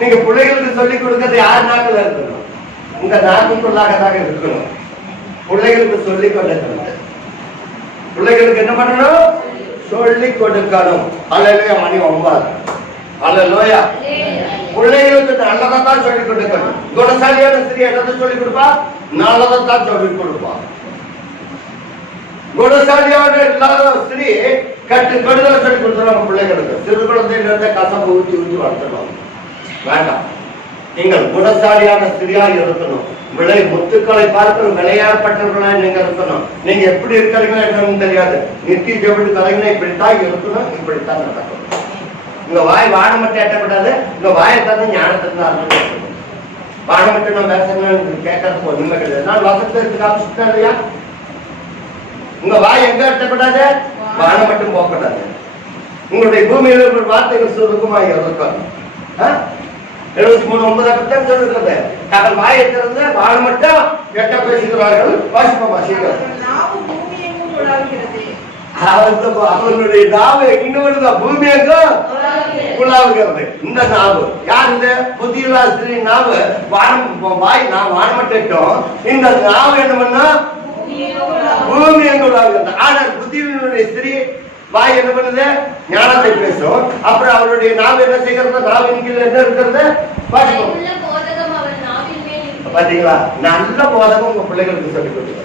நீங்க பிள்ளைகளுக்கு சொல்லிக் கொடுக்கிறது யார் நாக்கில் இருக்கணும்? உங்க நாக்குக்குள்ளாகதாக இருக்கணும். பிள்ளைகளுக்கு சொல்லிக் கொடுக்கணும். பிள்ளைகளுக்கு என்ன பண்ணணும்? சொல்லிக் கொடுக்கணும். அல்லேலூயா. மணி 9. அல்லேலூயா. பிள்ளைகளுக்கு நல்லதான் சொல்லிக் கொடுக்கணும். குணசாலியான ஸ்திரீ என்னத்தை சொல்லிக் கொடுப்பா? நல்லதான் சொல்லிக் கொடுப்பா. குணசாலியான இல்லாத ஸ்திரீ கெடுதலை சொல்லிக் கொடுத்துருவாங்க பிள்ளைகளுக்கு. சிறு குழந்தையிலிருந்தே கசப்பு ஊற்றி வளர்த்துருவாங்க. வேண்டாம். நீங்கள் குணசாலியான ஸ்திரியாக இருக்கணும். முத்துக்களை பார்க்கணும். விளையாடப்பட்டவர்களாக நீங்க இருக்கணும். நீங்க எப்படி இருக்கிறீங்களோ என்னன்னு தெரியாது. நித்திய ஜெபத்துக்கு தலைவனா இப்படித்தான் இருக்கணும், இப்படித்தான் நடக்கணும். உங்க வாய் வானம் மட்டும் எட்டக்கூடாது. உங்க வாயை தந்து ஞானத்திற்கு அர்த்தம். வானம் மட்டும் நான் பேசணும் கேட்கறதுக்கு ஒண்ணுமே கிடையாது. நான் வசத்தை காமிச்சுட்டேன் இல்லையா? உங்க வாய் எங்க எட்டக்கூடாது? வானம் மட்டும் போகக்கூடாது. உங்களுடைய பூமியில ஒரு வார்த்தைகள் சுருக்கமாக இருக்கும். 73:9 சொல்லுகிறது. தங்கள் வாயை திறந்து வானம் மட்டும் எட்ட பேசுகிறார்கள். வாசிப்போமா சீக்கிரம். அவர்களுடைய நாவு இன்னொரு பூமி எங்கும் உலாவுகிறது. இந்த நாவு யார்? இந்த புத்தியுள்ள ஸ்திரீ நாவு. வாய் நான் வானமட்டும். இந்த நாவு என்ன பண்ணா பூமி எங்கு உலாவுகிறது. ஆனால் புத்தியுடைய ஸ்திரீ வாய் என்ன பண்ணுது? ஞானத்தை பேசும். அப்புறம் அவருடைய நாவு என்ன செய்கிறது? நாவின் கீழ் என்ன இருக்கிறது? பாத்தீங்களா? நல்ல போதகம் உங்க பிள்ளைகளுக்கு சொல்லிக் கொடுங்க.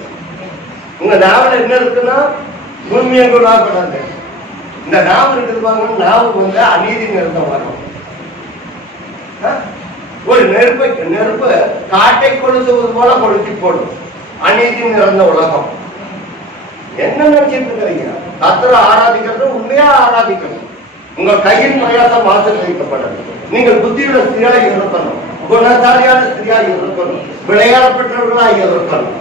உங்க நாவல் என்ன இருக்குன்னா பூமி எங்கு உலாப்படாது. இந்த நாவு இருக்குது பாருங்க. நாவு அநீதி நிறுத்தம் வரும். ஒரு நெருப்பு காட்டை கொளுத்துவது போல கொளுத்தி போடும். அநீதி நிறைந்த உலகம். என்ன நினைச்சிட்டு இருக்கிறீங்க? கர்த்தரை ஆராதிக்கிறது உண்மையா ஆராதிக்கணும். உங்கள் கையின் பிரயாசம் ஆசீர்வதிக்கப்பட்டது. நீங்கள் புத்தியுள்ள ஸ்திரியாக இருக்கணும். குணசாலியான ஸ்திரியாக இருக்கணும். விளையாடப்பட்டவர்களாக இருக்கணும்.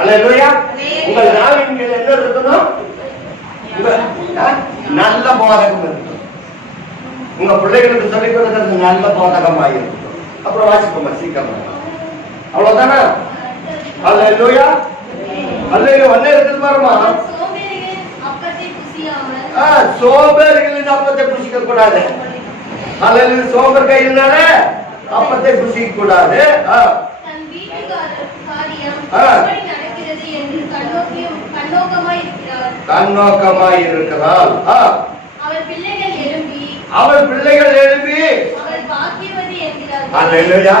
அல்லேலூயா. உங்கள் நாவின் மேல் என்ன இருக்கணும்? நல்ல போதகம் இருக்கணும். உங்க பிள்ளைகளுக்கு சொல்லிக் கொடுக்கிறது நல்ல போதகமாக இருக்கணும். அப்புறம் வாசிப்போமா சீக்கிரமா. அவ்வளவுதானே? அல்லேலூயா. அல்லேலூயா. என்ன இருக்குது பாருமா? சோம்பேறிகளின் அப்பத்தை புசிக்க கூடாது. அல்லது சோம்பர் கையினால அப்பத்தை புசிக்க கூடாது. தன் வீட்டுக்காரர் காரியம் எப்படி நடக்கிறது என்று கண்ணோக்கமாய் இருக்கிறாள். அவள் பிள்ளைகள் எழும்பி அவள் பாக்கியவதி என்கிறார்கள். அல்லேலூயா.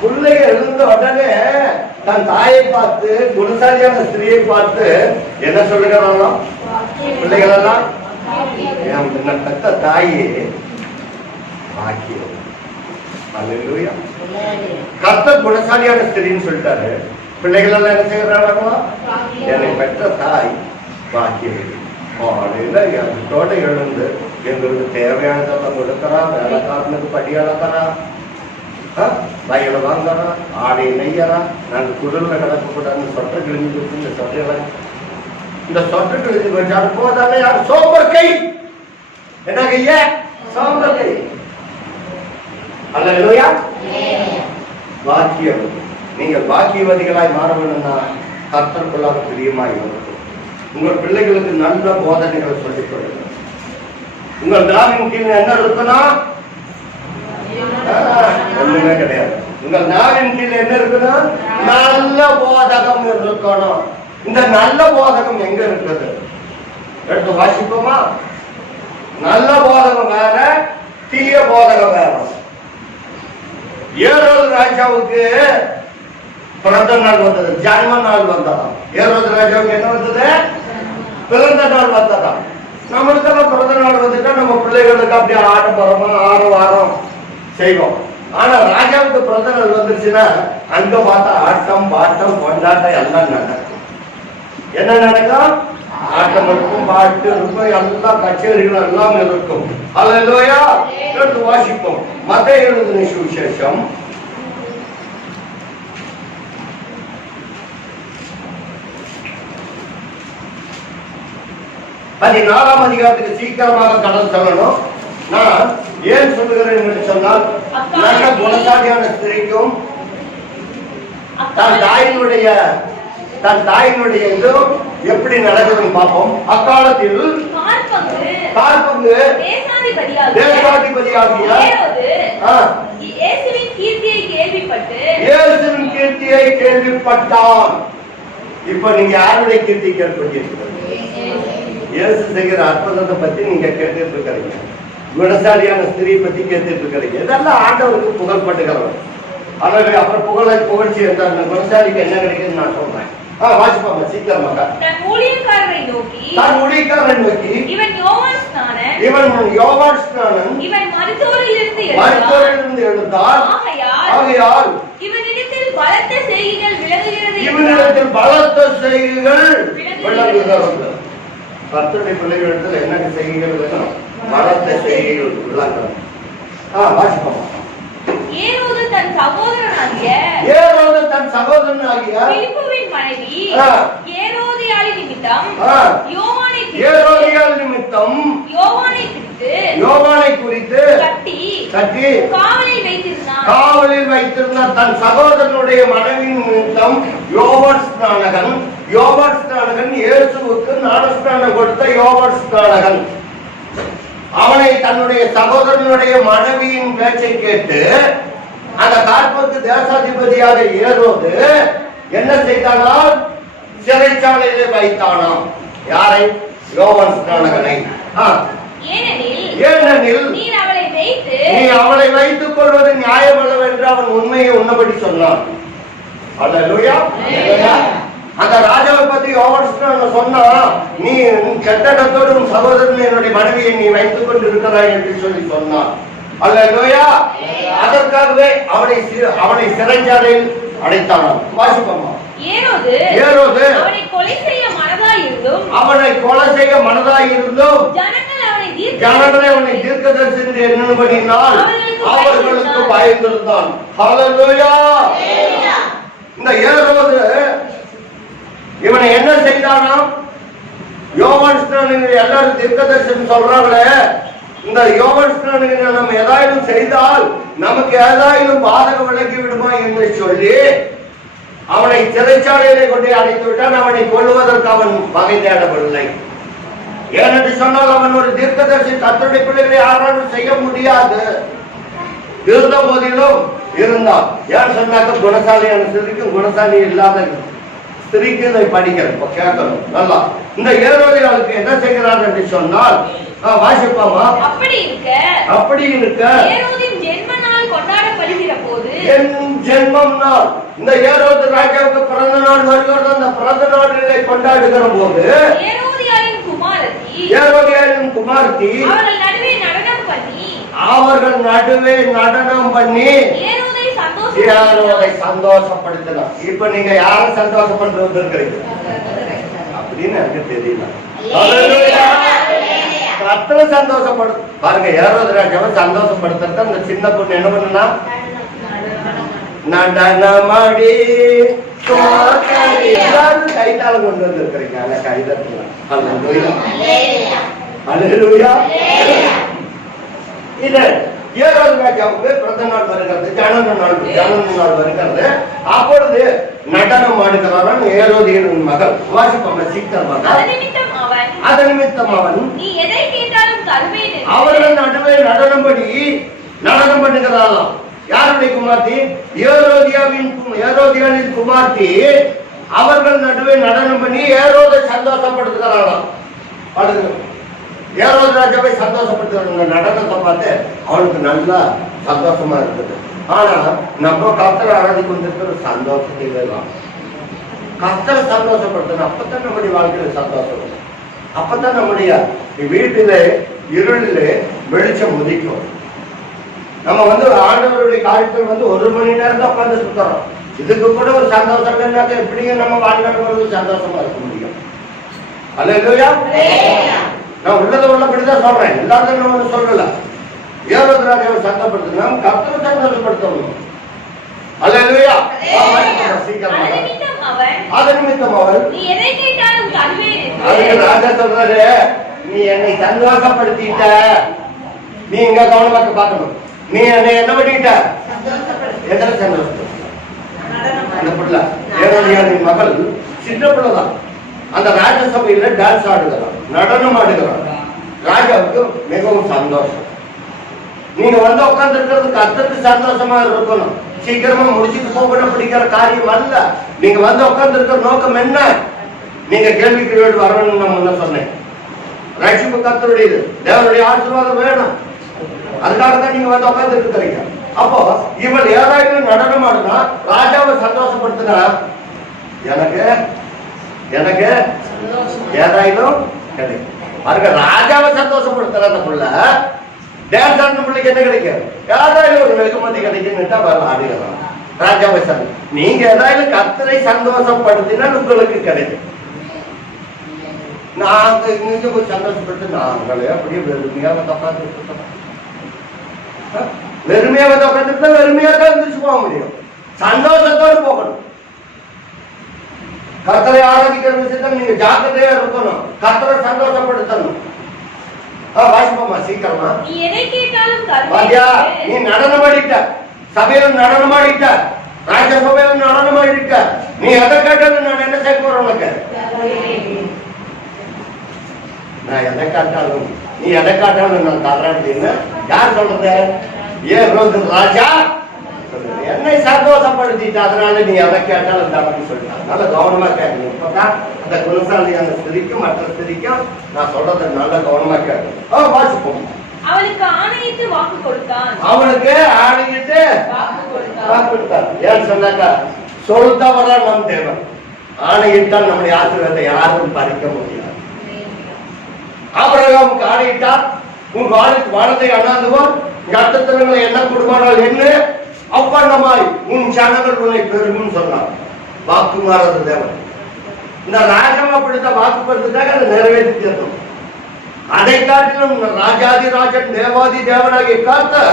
பிள்ளைகள் எழுந்த உடனே தன் தாயை பார்த்து, குணசாலியான ஸ்திரியை பார்த்து என்ன சொல்லுகிறாங்களாம்? பிள்ளைகள் எல்லாம் பெத்த தாயே பாக்கியம். அல்லேலூயா. கர்த்தர் குணசாலியான ஸ்திரின்னு சொல்லிட்டாரு. பிள்ளைகள் எல்லாம் என்ன செய்யறாங்களா? என்னை பெற்ற தாய் பாக்கியம். அதோட எழுந்து எங்களுக்கு தேவையானதெல்லாம் கொடுக்கறா, வேலைக்காரனுக்கு படி அளக்கறா, வயல வாங்கறா, ஆடை நெய்யறா. நாங்கள் குடல்ல கிடக்கக்கூடாது. சொட்டை கிழிஞ்சு வச்சு இந்த சொட்டை கிழிஞ்சு வச்சு அது போதானே யார் சோம்பர் கை? என்ன கைய? சோம்பர் கை. அல்லேலூயா. பாக்கியம். நீங்கள் பாக்கியவதிகளாய் மாற வேணும்னா கர்த்தருக்குள்ளாக பிரியமாய் இருக்கும். உங்கள் பிள்ளைகளுக்கு நல்ல போதனைகளை சொல்லிக் கொடுங்க. உங்கள் நாவின் கீழ் என்ன இருக்கணும்? ஒண்ணுமே கிடையாது. உங்கள் நாவின் கீழ் என்ன இருக்கணும்? நல்ல போதகம் இருக்கணும். இந்த நல்ல போதகம் எங்க இருக்குது? எடுத்து வாசிப்போமா? நல்ல போதகம் வேற, தீய போதகம் வேற. ஏரோது ராஜாவுக்கு பிறந்த நாள் வந்தது, ஜன்ம நாள் வந்ததாம். ஏரோது ராஜாவுக்கு என்ன வந்தது? பிறந்த நாள் வந்ததாம். நம்மளுக்கெல்லாம் பிறந்த நாள் வந்துட்டா நம்ம பிள்ளைகளுக்கு அப்படியே ஆடம்பரமா ஆரவாரம் செய்வோம். ஆனா ராஜாவுக்கு பிறந்த நாள் வந்துருச்சுன்னா அங்க பார்த்தா ஆட்டம் பாட்டம் கொண்டாட்டம் எல்லாம் நடக்கும். என்ன நடக்கும்? ஆட்டம் இருக்கும், பாட்டு இருக்கும், எல்லா கச்சேரிகளும் எல்லாம் இருக்கும். அல்லேலூயா. எடுத்து வாசிப்போம். மத்தேயு எழுதின சுவிசேஷம் 14ஆம் அதிகாரத்துக்கு சீக்கிரமாக கடந்து செல்லணும். நான் ஏன் சொல்லுகிறேன் என்று சொன்னால், நல்ல குணசாலியான ஸ்திரீக்கும் தன் தாயினுடைய இது எப்படி நடக்குதுன்னு பார்ப்போம். அக்காலத்தில் காற்பங்கு தேசாதிபதியாகிய இயேசுவின் கீர்த்தியை கேள்விப்பட்டான். இப்ப நீங்க யாருடைய கீர்த்தி கேள்விப்பட்டிருக்கிறது? இயேசு செய்கிற அற்புதத்தை பத்தி நீங்க கேட்டுட்டு இருக்கிறீங்க. குணசாலியான ஸ்திரியை பத்தி கேட்டுட்டு இருக்கிறீங்க. இதெல்லாம் ஆண்டவருக்கு புகழ்பட்டுகிறவர். அல்லது அப்புறம் புகழ்ச்சி என்றால் குணசாலிக்கு என்ன கிடைக்குதுன்னு நான் சொல்றேன். வாசிப்பாங்க சீக்கிரமாக. தன் ஊழியக்காரரை நோக்கி இவன் யோவான் ஸ்நானன் இவன் மரித்தோரிலிருந்து எழுந்தார். ஆகையால் இவனிடத்தில் பலத்த செய்கைகள் விளங்குகிறது. கர்த்தருடைய பிள்ளைகளிடத்தில் என்ன செய்கைகள் வேணும்? பலத்த செய்கைகள் விளங்கணும். வாசிப்போம். ஏரோது தன் சகோதரனாகிய பிலிப்புவின் மனைவி ஏரோதியாள் நிமித்தம் யோவானை குறித்து கட்டி காவலில் வைத்திருந்த தன் சகோதரனுடைய மனைவி நிமித்தம் யோவான் ஸ்நானகன் இயேசுவுக்கு ஞானஸ்நானம் கொடுத்த யோவான் ஸ்நானகன் அவனை தன்னுடைய சகோதரனுடைய மனைவியின் பேச்சை கேட்டு அந்த காற்பங்கு தேசாதிபதியாக ஏரோது என்ன செய்தானால் சிறைச்சாலையிலே வைத்தானாம். யாரை? யோவான் ஸ்நானகனை. ஏனெனில் நீ அவளை வைத்துக் கொள்வது நியாயம் அல்லவென்று அவன் உண்மையை உன்னபடி சொன்னான். அல்லேலூயா. அந்த ராஜாவை பத்தி யோவான் ஸ்நானகன் சொன்னா, நீ கெட்டடத்தோடு உன் சகோதரன் என்னுடைய மனைவியை நீ வைத்துக் கொண்டு இருக்கிறாய் என்று சொல்லி சொன்னான். அல்லேலூயா. அதற்காகவே அவனை சிறைச்சாலையில் அடைத்தானாம். வாசிப்போமா? ஏரோது அவனை கொலை செய்ய மனதாயிருந்தும் ஜனங்களை அவனை தீர்க்கதரிசி என்று எண்ணும்படியினால் அவர்களுக்கு பயந்திருந்தான். அல்லேலூயா. இந்த ஏரோது இவனை என்ன செய்தானாம்? யோவான் ஸ்நானகன் எல்லாரும் தீர்க்கதரிசி சொல்றாங்களே, இந்த யோவான் ஸ்நானகன் நம்ம ஏதாயிலும் செய்தால் நமக்கு ஏதாயிலும் பாதகம் விலகி விடுமா என்று சொல்லி அவனை சிறைச்சாலையிலே கொண்டு அடைத்து விட்டான். அவனை கொள்வதற்கு அவன் வகை தேடவில்லை. ஏனென்று சொன்னால் அவன் ஒரு தீர்க்கதரிசி. கர்த்தருடைய பிள்ளைகளை யாராலும் செய்ய முடியாது. இருந்த போதிலும் இருந்தான். ஏன் சொன்னாக்க குணசாலியான ஸ்திரீக்கும் குணசாலி இல்லாத ஸ்திரீக்கு இதை படிக்கிறேன் கேட்கணும் நல்லா. இந்த ஏரோதியாளுக்கு என்ன செய்கிறார் என்று சொன்னால் வாசிப்பாமா, அப்படி இருக்க ஏரோதின் ஜென்ம நாள் கொண்டாடப்படுகிற போது, என் ஜென்மம் நாள், இந்த ஏரோது ராஜாவுக்கு பிறந்த நாள் வருகிறது. அந்த பிறந்த நாளிலே கொண்டாடுகிற போது ஏரோதியாளின் குமாரத்தி அவர்கள் நடுவே நடனம் பண்ணி ஏரோதை சந்தோஷப்படுத்தலாம். இப்ப நீங்க யாரை சந்தோஷப்படுறது இருக்கிறீங்க அப்படின்னு எனக்கு தெரியல. கர்த்தரை சந்தோஷப்படு பாருங்க. ஏரோது ராஜாவை சந்தோஷப்படுத்த அந்த சின்ன பொண்ணு என்ன பண்ணுனா, நடனமாடி கைத்தால கொண்டு வந்து இருக்கிறீங்க. கைதட்டலாம். இது ஏரோது ராஜாவுக்கு பிறந்த நாள் வருகிறது, ஜனன நாள் வருகிறது. அப்பொழுது நடனம் ஆடுகிறான் ஏரோதியின் மகள். வாசிப்பாங்க சீக்கிரமாக. அது நிமித்தம் அவன் அவர்கள் நடுவே நடனம் பண்ணுகிறாராம். யாருடைய குமார்த்தி? ஏரோதியாவின் குமார்த்தி அவர்கள் நடுவே நடனம் பண்ணி ஏரோதை சந்தோஷப்படுத்துகிறாராம். ஏரோது ராஜாவை சந்தோஷப்படுத்துகிற நடனத்தை பார்த்து அவனுக்கு நல்லா சந்தோஷமா இருக்குது. ஆனா நம்ம கர்த்தரை ஆராதிக்கு வந்திருக்கிற சந்தோஷத்திலே தான். கர்த்தரை சந்தோஷப்படுத்தணும். அப்பதான் நம்முடைய வாழ்க்கையில சந்தோஷம். அப்பதான் நம்முடைய வீட்டிலே இருளிலே வெளிச்சம் உதிக்கும். நம்ம ஆண்டவருடைய காரியத்தில் 1 மணி நேரம் தான் உட்கார்ந்து சுத்தறோம். இதுக்கு கூட ஒரு சந்தோஷம் இல்லைன்னாக்க எப்படிங்க நம்ம வாழ்நாள் சந்தோஷமா இருக்க முடியும்? அல்லேலூயா. நான் உள்ளபடிதான் சொல்றேன், எல்லாத்தையும் நம்ம சொல்லல. ஏரோது ராஜாவை சந்தோஷப்படுத்தணும், கர்த்தரை சந்தோஷப்படுத்தணும். அல்லேலூயா. அது நிமித்தம் அவள் அதுக்கு ராஜா சொல்றாரு, நீ என்னை சந்தோஷப்படுத்திட்ட. நீ இங்க கவனமாக பார்க்கணும். நீ என்னை என்ன பண்ணிட்ட? எத்தனை சந்தோஷம்? அந்த பிள்ளை ஏரோதியாவின் மகள் சின்ன பிள்ளைதான். அந்த ராஜசபையில டான்ஸ் ஆடுகிறான், நடனம் ஆடுகிறான். ராஜாவுக்கு மிகவும் சந்தோஷம். நீங்க உட்கார்ந்து இருக்கிறதுக்கு அத்தனை சந்தோஷமா இருக்கணும். சீக்கிரமா முடிச்சுட்டு போகணும் பிடிக்கிற காரியம் அல்ல. நீங்க உட்கார்ந்து இருக்கிற நோக்கம் என்ன? நீங்க கேள்விக்கு வீடு வரணும்னு நான் முன்ன சொன்னேன். ரட்சிப்பு கர்த்தருடையது, தேவனுடைய ஆசீர்வாதம் வேணும். அதுக்காக தான் நீங்க உட்கார்ந்து இருக்கிறீங்க. அப்போ இவள் ஏதாயிலும் நடனம் ஆடுனா, ராஜாவை சந்தோஷப்படுத்தினா எனக்கு ஏதாயிலும் கிடைக்கும். பாருங்க, ராஜாவை சந்தோஷப்படுத்துற அந்த புள்ள டான்ஸ் ஆடின பிள்ளைக்கு என்ன கிடைக்கும்? ஏதாயிலும் ஒரு வெகுமதி கிடைக்கும்னுட்டா ஆடுகிறான் ராஜாவை. நீங்க ஏதாயிலும் கர்த்தரை சந்தோஷப்படுத்தினால் உங்களுக்கு கிடைக்கும். நாங்க இங்க போய் சந்தோஷப்பட்டு நாங்களே அப்படியே வெறுமையா உட்காந்துருக்கோம். வெறுமையா உட்காந்துருந்தா வெறுமையா தான் இருந்துச்சு போக முடியும். சந்தோஷத்தோடு போகணும். கர்த்தரை ஆராதிக்கிற விஷயத்தில் நீங்க ஜாக்கிரதையா இருக்கணும். கர்த்தரை சந்தோஷப்படுத்தணும். வாசிப்போமா சீக்கிரமா. நீ நடனம் ஆடிட்ட, சபையில நடனம் ஆடிட்ட, ராஜசபையில நடனம் ஆடிட்ட. நீ எதை கேட்டாலும் நான் என்ன செய்ய போறேன் உனக்கு? நான் எதை காட்டாலும் நீ எதை காட்டாலும் நான் தர்றேன் அப்படின்னு யார் சொல்றது? ஏரோது ராஜா என்னை சந்தோஷப்படுத்திட்டு, அதனால நீ எதை கேட்டாலும் தரன்னு சொல்லிட்டாங்க. நல்ல கவனமா கேட்கணும். இப்பதான் அந்த குணசாலியான ஸ்திரிக்கும் மற்ற ஸ்திரிக்கும் நான் சொல்றதை நல்ல கவனமா கேட்கணும். வாசிப்போம். அவளுக்கு ஆணையிட்டு வாக்கு கொடுத்தான். ஏன்னு சொன்னாக்கா, சொல்றவரா நம் தேவன். ஆணையிட்டால் நம்முடைய ஆசீர்வாதத்தை யாரும் பறிக்க முடியாது. ஆபிரகாமுக்கு ஆணையிட்டார், உன் வானத்தை அண்ணாந்துவான், நட்சத்திரங்களை என்ன கொடுப்பானால் என்ன அவ்வண்ணமாய் உன் ஜனங்கள் உன்னை பெருகும் சொன்னார். வாக்கு மாறாத தேவன். இந்த ராஜம் அப்படித்தான் வாக்குப்படுத்துட்டாங்க, அதை நிறைவேற்றி தரணும். அதை காட்டிலும் ராஜாதி ராஜன் தேவாதி தேவனாகிய கர்த்தர்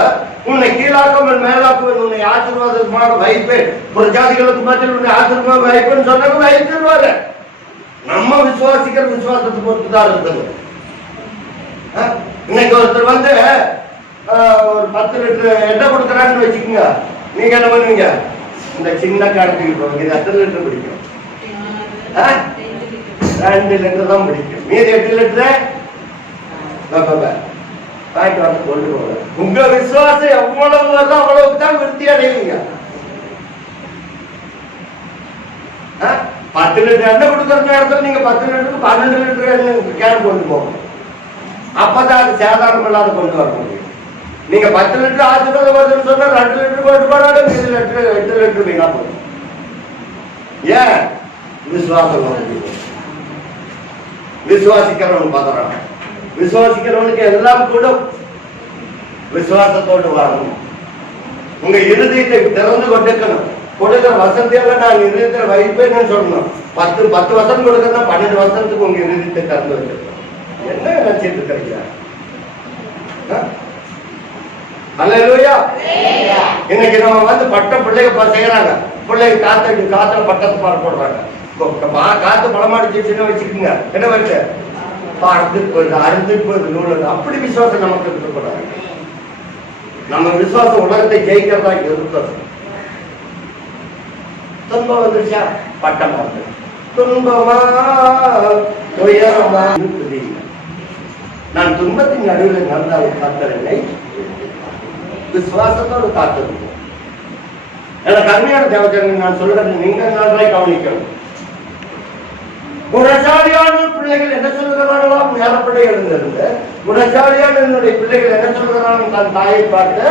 உன்னை கீழாக்காமல் மேலாக்குவேன், உன்னை ஆசீர்வாதமாக வைப்பேன், ஒரு ஜாதிகளுக்கு மத்தியில் உன்னை ஆசீர்வாதமாக வைப்பேன்னு சொன்னாங்க. வைத்திருவாரு. நம்ம விசுவாசிக்கிற விசுவாசத்தை பொறுத்துதான் இருக்குது. இன்னைக்கு ஒருத்தர் ஒரு 10 லிட்டர் எண்ணெய் கொடுக்குறான்னு வச்சுக்கோங்க. நீங்க என்ன பண்ணுவீங்க? இந்த சின்ன காலத்துக்கு போவீங்க. இது எத்தனை லிட்டர் பிடிக்கும்? 2 லிட்டர் தான் பிடிக்கும். மீதி 8 லிட்டர் கொண்டு போக. உங்க விசுவாசம் எவ்வளவு வருதோ அவ்வளவுக்கு தான் விருத்தி அடைவீங்க. 10 லிட்டர் எண்ணெய் கொடுக்குற நேரத்தில் நீங்க 10 லிட்டருக்கு 12 லிட்டர் எண்ணெய் கேன் கொண்டு போகணும். அப்பதான் அது சேதாரம் இல்லாத கொண்டு வர முடியும். நீங்க 10 லிட்டர் ஆசீர்வாதம் வருதுன்னு சொன்னா 2 லிட்டர் கொண்டு போனாலும் 7 லிட்டர் 8 லிட்டர் வீணா போகும். ஏன்? விசுவாசம் வந்து விசுவாசிக்கிறவன் பதறான். விசுவாசிக்கிறவனுக்கு எல்லாம் கூட விசுவாசத்தோடு வாழணும். உங்க இருதயத்தை திறந்து கொண்டிருக்கணும். கொடுக்கிற வசதியால நான் இருதயத்தில் வைப்பேன்னு சொல்லணும். 10 வசனம் கொடுக்கறதா 12 வசனத்துக்கு உங்க இருதயத்தை திறந்து வச்சிருக்கணும். என்ன நினைச்சிட்டு இருக்கிறீங்க? அல்லேலூயா. இன்னைக்கு நம்ம வந்து பட்ட பிள்ளைங்க செய்யறாங்க. பிள்ளைங்க காத்துல பட்டத்தை பாட போடுறாங்க. காத்து படமாடிச்சுன்னு வச்சுக்கோங்க. என்ன வருது? அறுத்துட்டு போகுது நூல். அப்படி விசுவாசம் நமக்கு இருக்கக்கூடாது. நம்ம விசுவாசம் உலகத்தை ஜெயிக்கிறதா இருக்கணும். துன்பம் வந்துருச்சா? பட்டமா இருக்கு. துன்பமா துயரமா தெரியல. நான் துன்பத்தின் நடுவில் நடந்தாலும் காத்தலை விசுவாசத்தோடு காத்திருக்கோம். எனக்கு அருமையான தேவஜனங்கள் நான் சொல்றது நீங்க நன்றாய் கவனிக்கணும். குணசாலியான பிள்ளைகள் என்ன சொல்கிறார்களாம்? ஞானப்படை எழுந்திருந்து குணசாலியான என்னுடைய பிள்ளைகள் என்ன சொல்கிறார்கள்? தன் தாயை பார்த்து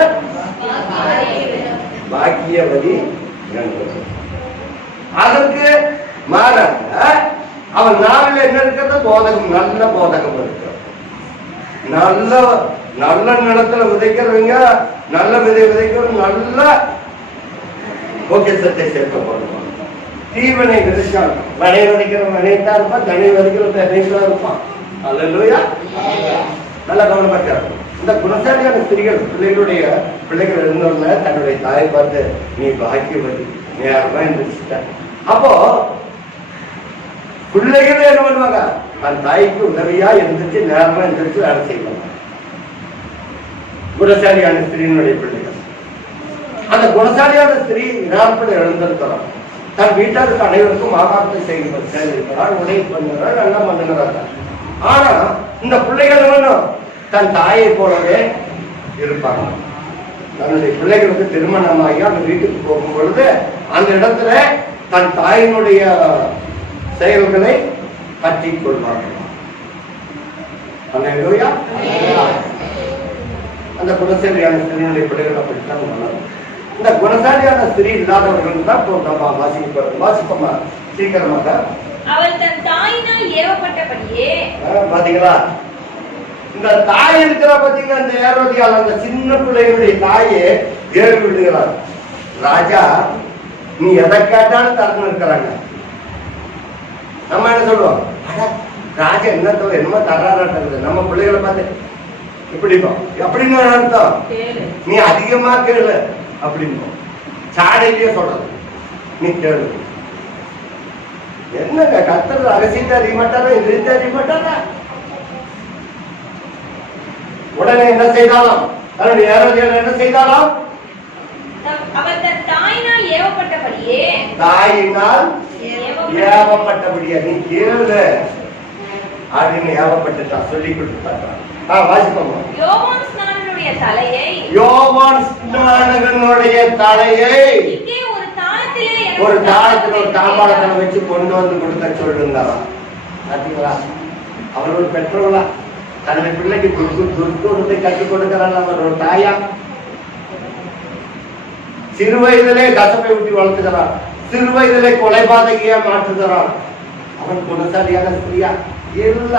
பாக்கியவதி. அதற்கு மாறாக அவன் நாவில் என்ன இருக்கிறது? போதகம், நல்ல போதகம் இருக்கு. நல்ல நல்ல நிலத்துல விதைக்கிறவங்க நல்ல விதை விதைக்கிறவங்க நல்ல பொக்கிஷத்தை சேர்க்கப்படுவாங்க. தீவனை விதைச்சான் வனை விதைக்கிறவன் வினைத்தான் இருப்பான், தனி விதைக்கிறவன் தனிதான் இருப்பான். அல்லேலூயா. நல்ல கவனப்பட்டார். இந்த குணசாலியான ஸ்திரீகள் பிள்ளைகள் இருந்தவங்க தன்னுடைய தாயை பார்த்து நீ பாக்கியவதி நேரமா இருந்துச்சுட்ட. அப்போ பிள்ளைகளே என்ன பண்ணுவாங்க? தன் தாய்க்கு உதவியா இருந்துச்சு, நேரமா இருந்துச்சு வேலை செய்வாங்க. குணசாலியான ஸ்திரீனுடைய பிள்ளைகள். அந்த குணசாலியான ஸ்திரீ நேரப்படி எழுந்திருக்கிறார். தன் வீட்டாருக்கு அனைவருக்கும் ஆகாரத்தை செய்திருக்கிறார், உதவி பண்ணுகிறார், நல்லா பண்ணுகிறாங்க. ஆனா இந்த பிள்ளைகள் வேணும் தன் தாயை போலவே இருப்பாங்க. தன்னுடைய பிள்ளைகளுக்கு திருமணமாகி அந்த வீட்டுக்கு போகும் பொழுது அந்த இடத்துல தன் தாயினுடைய செயல்களை பற்றி கொள்வார்கள். அந்த குணசாலியான ஸ்திரீனுடைய பிள்ளைகள் அப்படித்தான் வளரும். இந்த குணசாலியான ஸ்திரீ இல்லாதவர்கள் தான் வாசிப்போமா சீக்கிரமாக. அவள் தன் தாயினால் ஏவப்பட்டபடியே. பாத்தீங்களா? இந்த தாய் இருக்கிற பாத்தீங்கன்னா இந்த ஏரோதியால் அந்த சின்ன பிள்ளைகளுடைய தாயே ஏவி விடுகிறார். ராஜா நீ எதை கேட்டாலும் தரணும் இருக்கிறாங்க. நம்ம என்ன சொல்லுவோம்? ராஜா என்னமோ தர்றாரு. நம்ம பிள்ளைகளை பார்த்து இப்படிப்போம் அப்படின்னு அர்த்தம். நீ அதிகமா கேளு அப்படின்னு சாடையிலேயே சொல்றது. நீ கேளு. என்னங்க கர்த்தர் ரகசியத்தை அறிய மாட்டாரா? எதிர்த்து அறிய மாட்டாரா? உடனே என்ன செய்தாலும் தன்னுடைய ஏரோதியால் என்ன செய்தாலும் அவர் தன் தாயினால் ஏவப்பட்டபடியே. தாயினால் ஏவப்பட்டபடியே நீ கேளு அப்படின்னு ஏவப்பட்டுட்டா சொல்லி கொடுத்துட்டாங்க. வாசிப்போம். யோவான் ஸ்நானனுடைய தலையை இங்கே ஒரு தாளத்தில் ஒரு தாம்பாளத்தில் வச்சு கொண்டு வந்து கொடுக்க சொல்லுங்க. பாத்தீங்களா? அவர் ஒரு பெற்றோர்களா தன்னுடைய பிள்ளைக்கு துர்க்குணத்தை கற்றுக் கொடுக்கிறான். அவர் ஒரு தாயா சிறு வயதிலே கசப்பை ஊட்டி வளர்த்துக்கிறான். சிறு வயதிலே கொலைபாதகியா மாற்றுகிறான். அவன் குணசாலியான ஸ்திரியா இல்ல.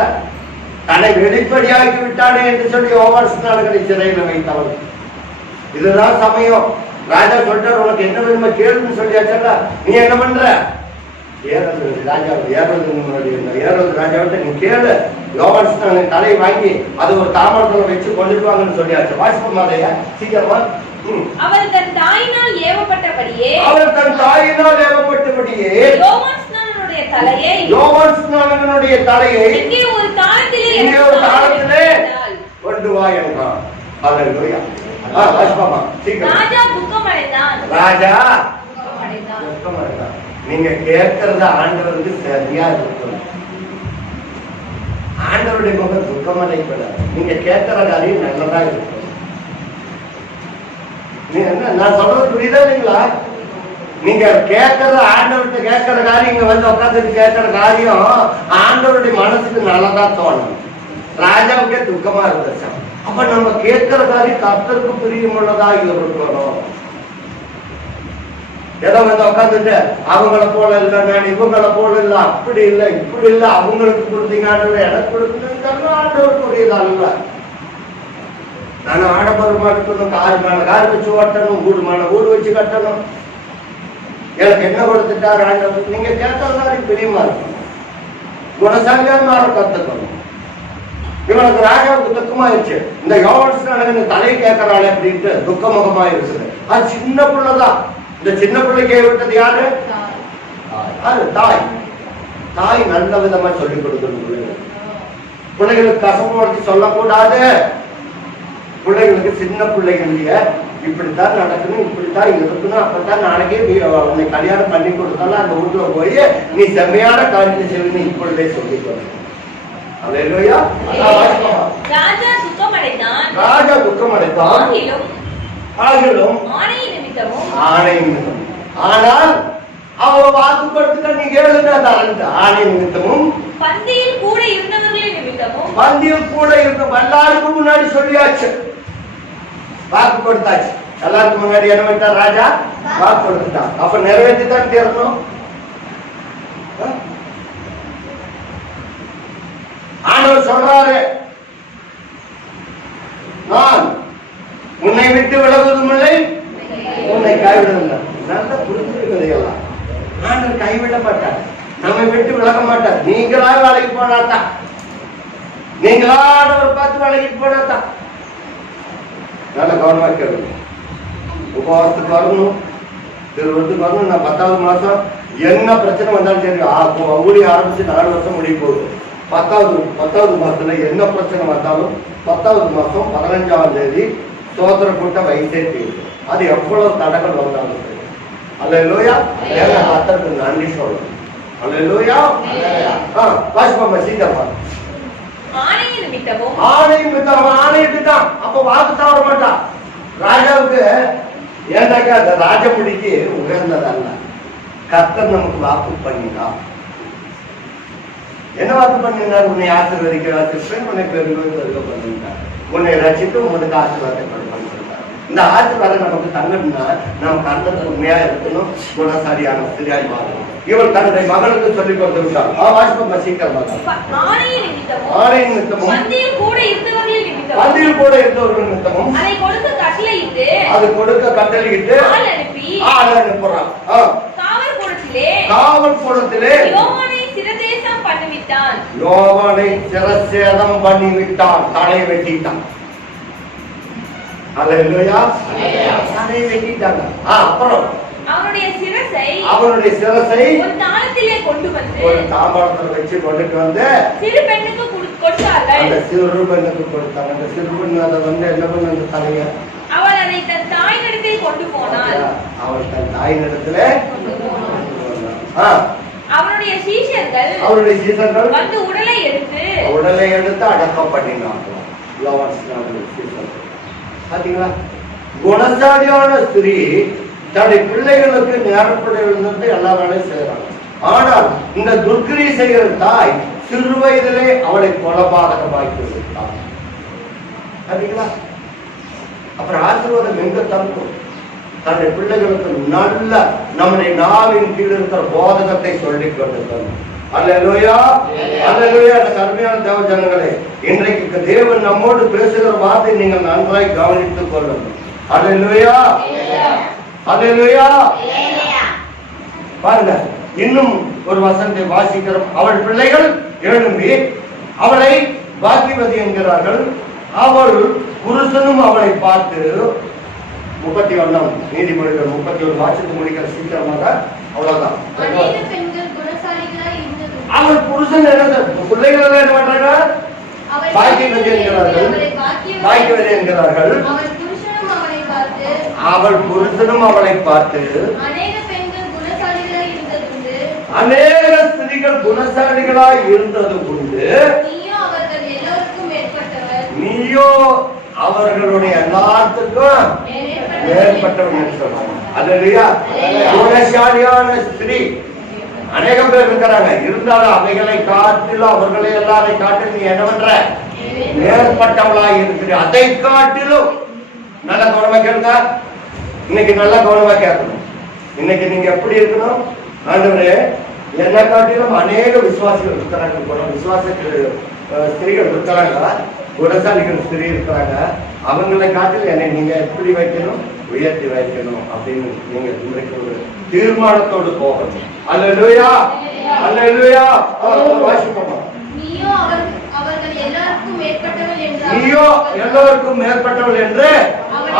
தன்னை வெளிப்படையாக்கி விட்டானே என்று சொல்லி ஓவர்ஸ்களை சிறையில் வைத்தவன். இதுதான் சமயம். ராஜா சொல்றார் உனக்கு என்ன வேணுமோ கேளுன்னு சொல்லியாச்சல்ல. நீ என்ன பண்ற? ஏறது ராஜாவிட்ட நீ கேளு. யோவான் தலையை வாங்கி அது ஒரு தாமரத்தில் வச்சு கொண்டுட்டு வாங்கன்னு சொல்லியாச்சு. வாசிப்போம் அதையா சீக்கிரமா. அவள் தன் தாயினால் ஏவப்பட்டபடியே யோவான் ஸ்நானனுடைய தலையை இங்கே ஒரு தாளத்திலே கொண்டு வா என்றான். அல்லேலூயா. வாசிப்போமா சீக்கிரம். ராஜா துக்கமடைந்தான். நீங்க கேட்கறத ஆண்டவருக்கு சரியா இருக்கும். ஆண்டவருடைய முகம் துக்கமடைப்படாது. நீங்க கேட்கிற காரியம் நல்லதா இருக்கும். நான் சொல்றது புரியுதா இல்லைங்களா? நீங்க கேட்கறது ஆண்டவர்கிட்ட கேட்கிற காரியம், இங்க வந்து உட்காந்துட்டு கேட்கிற காரியம் ஆண்டவருடைய மனசுக்கு நல்லதா தோணும். ராஜாவுக்கே துக்கமா இருந்துச்சு. அப்ப நம்ம கேட்கிற காரியம் கர்த்தருக்கு பிரியமுள்ளதா இருக்கணும். ஏதோ வந்து உட்காந்துட்டு அவங்கள போல இல்ல, நான் இவங்கள போல இல்ல, அப்படி இல்லை இப்படி இல்லை, அவங்களுக்கு கொடுத்தீங்க ஆண்டவர் எனக்கு கொடுத்தீங்க ஆண்டவர் புரியுதா இல்ல. நான் ஆடம்பரமா இருக்கணும், கார் மேல கார் வச்சு ஓட்டணும், வீடு மேல வீடு வச்சு கட்டணும், எனக்கு என்ன கொடுத்துட்டாரு ஆண்டவர். நீங்க கேட்கறதாரி பிரியமா இருக்கணும், குணசாலியா மாற கத்துக்கணும். இவனுக்கு ராஜாவுக்கு துக்கமாயிருச்சு. இந்த யோகன் தலையை கேட்கறாளே அப்படின்ட்டு துக்கமுகமா இருக்குது. அது சின்ன பிள்ளைதான். இந்த சின்ன பிள்ளைக்கு விட்டது யாரு? தாய். தாய் நல்ல விதமா சொல்லிக் கொடுக்கணும். பிள்ளைகளுக்கு கசப்பு சொல்லக்கூடாது. பிள்ளைகளுக்கு சின்ன பிள்ளைகள்லய இப்படித்தான் நடக்கணும், இப்படித்தான் இருக்கணும், அப்பதான் நாளைக்கே உன்னை கல்யாணம் பண்ணி கொடுத்தாலும் அந்த வீட்டுல போய் நீ செம்மையான காரியத்தை செய்யணும் இப்பொழுதே சொல்லிக்கணும். ராஜா துக்கமடைந்தான். ஆணை நிமித்தம். ஆனால் அவ வாக்கு கொடுத்துட்டா நீ கேளுங்க. ஆணை நிமித்தமும் பந்தியில் கூட இருந்தவர்களின் நிமித்தமும். பந்தியில் கூட இருந்த எல்லாருக்கும் முன்னாடி சொல்லியாச்சு, வாக்கு கொடுத்தாச்சு. எல்லாருக்கும் முன்னாடி என்ன பண்ணிட்டார் ராஜா? வாக்கு கொடுத்துட்டான். அப்ப நிறைவேற்றி தான் தீரணும். ஆண்டவர் சொல்றாரு, நான் உன்னை விட்டு விலகுவதும் இல்லை, உன்னை கைவிடுவதில்லை. நல்லா புரிஞ்சுக்கிறதெல்லாம். ஆண்டவர் கைவிட மாட்டார், நம்மை விட்டு விலக மாட்டார். நீங்களா வேலைக்கு போனாதான், நீங்களா ஆண்டவர் பார்த்து வேலைக்கு போனாதான். நல்ல கவனமா கேட்கணும். உபவாசத்துக்கு வரணும், திருவத்துக்கு வரணும். நான் 10வது மாசம் என்ன பிரச்சனை வந்தாலும் சரி, ஊழிய ஆரம்பிச்சு 4 வருஷம் முடிய போகுது. 10வது மாசத்துல என்ன பிரச்சனை வந்தாலும் 10வது மாசம் 15ஆம் தேதி சோதர கூட்ட வயசே தீர்வு. அது எவ்வளவு தடங்கள் வந்தாலும் சரி. அல்லேலூயா. கர்த்தருக்கு நன்றி சொல்லணும். அல்லேலூயா. வாசிப்போம் சீக்கிரமா. ஆணையிட்டான். அப்ப வாக்கு தவற மாட்டான். ராஜாவுக்கு ஏண்டாக்கா அந்த ராஜமுடிக்கு உயர்ந்ததல்ல, கர்த்தர் நமக்கு வாக்கு பண்ணினார். என்ன வாக்கு பண்ணினார்? உன்னை ஆசீர்வதிக்க உன்னை பெருக பண்ணிட்டார், உன்னை ரசித்து உங்களுக்கு ஆசீர்வாதம் பண்ணிட்டார். இந்த ஆசீர்வாதம் நமக்கு தங்கணும்னா நம்ம கர்த்தருக்கு உண்மையா இருக்கணும், குணசாலியான ஸ்திரியாய் மாறணும். இவள் தன்னுடைய மகளுக்கு சொல்லிக் கொடுத்திருக்கார். வாசிப்போம் சீக்கிரமாக. ஆணை நிமித்தமும் பந்தியில் கூட இருந்தவர்கள் நிமித்தமும் அது கொடுக்க கட்டளையிட்டு ஆள் அனுப்புறான். காவல் கூடத்திலே யோவானை சிரசேதம் பண்ணிவிட்டான், தலை வெட்டிட்டான். அல்லேலூயா. தலை வெட்டிட்டாங்க. அப்புறம் அவனுடைய சிரசை ஒரு தாளத்திலே கொண்டு வந்து, ஒரு தாம்பாளத்தில் வச்சு கொண்டுட்டு வந்து சிறு பெண்ணுக்கு கொடுத்தார்கள். அந்த சிறு பெண்ணுக்கு கொடுத்தாங்க. அந்த சிறு பெண் அதை வந்து என்ன பண்ண, அந்த தலைய அவள் அதை தன் தாயினிடத்தில் கொண்டு போனாள். அவள் தன் தாயினிடத்திலே கொண்டு போனாள். அவருடைய சீஷர்கள் வந்து உடலை எடுத்து அடக்கம் பண்ணினாங்க. பாத்தீங்களா? குணசாலியான ஸ்திரீ தன்னுடைய பிள்ளைகளுக்கு நேரப்படையிலிருந்து எல்லா வேலையும் செய்யறாங்க. ஆனால் இந்த துர்க்கிரி செய்கிற தாய் சிறு வயதிலே அவளை கொலபாதகமாக்கி விட்டார். பாத்தீங்களா? அப்புறம் ஆசீர்வாதம் எங்க தங்கும்? தன்னுடைய பிள்ளைகளுக்கு நல்ல நம்முடைய நாவின் கீழ் இருக்கிற போதகத்தை சொல்லிக் கொண்டிருக்கணும். அல்லேலூயா. அல்லேலூயா. அருமையான தேவ ஜனங்களே, இன்றைக்கு தேவன் நம்மோடு பேசுகிற வார்த்தை நீங்கள் நன்றாய் கவனித்துக் கொள்ளணும். அல்லேலூயா. அல்லேலூயா. பாருங்க, இன்னும் ஒரு வசனத்தை வாசிக்கிறோம். அவள் பிள்ளைகள் எழும்பி அவளை பாக்கியவதி என்கிறார்கள். அவள் புருஷனும் அவளை பார்த்து 31 நீதிமொழிகள் 31 வாசித்து முடிக்கிற சீக்கிரமாக. அவ்வளவுதான். அவள் புருஷன் என்ன பிள்ளைகள் என்ன பண்றாங்க? பாக்கியவதி என்கிறார்கள். பாக்கியவதி என்கிறார்கள். அவள் புருஷனும் அவளை பார்த்து அநேக ஸ்திரீகள் குணசாலிகளாய் இருந்தது உண்டு, நீயோ அவர்களுடைய எல்லாத்துக்கும் மேற்பட்டவன் என்று சொல்றாங்க. அல்லேலூயா. குணசாலியான ஸ்திரீ அநேகம் பேர் இருக்கிறாங்க. இருந்தாலும் அவைகளை காட்டிலும் அவர்களை எல்லாரை காட்டிலும் நீ என்ன பண்ற? மேற்பட்டவளாய் இருக்கிற. அதை காட்டிலும் நல்ல கவனமா கேளுங்க. இன்னைக்கு நல்ல கவனமா கேட்கணும். இன்னைக்கு நீங்க எப்படி இருக்கணும்? ஆண்டவரே, என்ன காட்டிலும் அநேக விசுவாசிகள் இருக்கிறாங்க. விசுவாச ஸ்திரீகள் இருக்கிறாங்க, குணசாலிகள் ஸ்திரீ இருக்கிறாங்க. அவங்களை காட்டிலும் என்னை நீங்க எப்படி வைக்கணும்? உயர்த்தி வைக்கணும் அப்படின்னு நீங்க இன்றைக்கு ஒரு தீர்மானத்தோடு போகணும். அல்லேலூயா, அல்லேலூயா. வாசிப்போமா? நீயோ எல்லோருக்கும் மேற்பட்டவள் என்று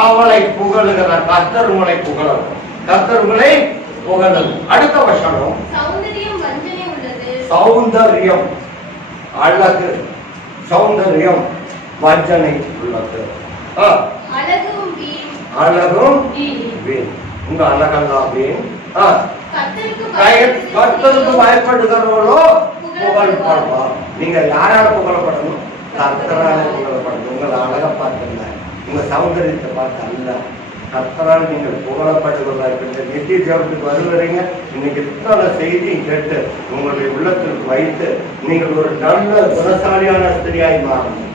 அவளை புகழுகிறார். கர்த்தர் உங்களை புகழும். கர்த்தர் உங்களை புகழும். அடுத்த வசனம், சௌந்தரியம் அழகு, சௌந்தரியம் வஞ்சனை உள்ளது. அழகும் வீண். உங்க அழகெல்லாம் வீண். கர்த்தருக்கு பயப்படுகிறவர்களோ புகழ்படுவார். நீங்க யாரால புகழப்படணும்? கர்த்தரால புகழப்படணும். உங்களை அழக பார்க்கல, உங்க சௌந்தரியத்தை பார்த்து அல்ல, கர்த்தரால் நீங்கள் புகழப்படுவதா இருக்கின்ற நித்திய ஜெபத்துக்கு வருவீங்க. இன்னைக்கு இத்தனை செய்தியை கேட்டு உங்களுடைய உள்ளத்திற்கு வைத்து நீங்கள் ஒரு நல்ல குணசாலியான ஸ்திரியாய் மாறணும்.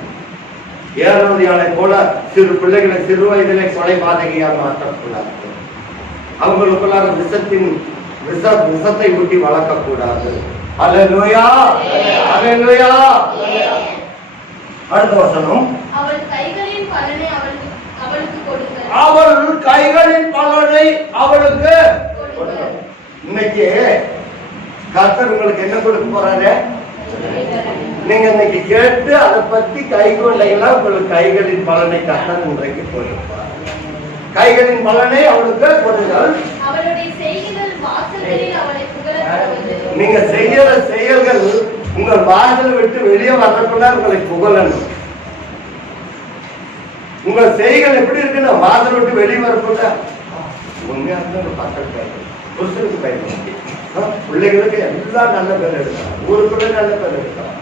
ஏரோதியானை போல சிறு பிள்ளைகளை சிறு வயதிலே கொலை பாதகையாக மாற்றக்கூடாது. அவங்களுக்குள்ளார விஷத்தை ஊட்டி வளர்க்கக்கூடாது. அல்லேலூயா, அல்லேலூயா. அடுத்த வசனம், அவள் கைகளின் பலனை அவளுக்கு. இன்னைக்கு கர்த்தர் உங்களுக்கு என்ன கொடுக்க போறாரு? நீங்க இன்னைக்கு கேட்டு அதை பத்தி கை கொண்டீங்கன்னா உங்களுக்கு கைகளின் பலனை கர்த்தர் இன்றைக்கு கொடுப்பார். கைகளின் பலனை அவளுக்கு கொடுங்கள். நீங்க செய்யற செயல்கள் உங்கள் வாசல் விட்டு வெளியே வரக்குள்ள உங்களை புகழணும். உங்க செய்கள் எப்படி இருக்குன்னா வாசல் விட்டு வெளியே வரக்குள்ள உண்மையாக பக்கத்து புருஷனுக்கு பயன்படுத்தி பிள்ளைகளுக்கு எல்லாம் நல்ல பேர் எடுக்கிறார். ஊருக்குள்ள நல்ல பேர் எடுக்கிறார்.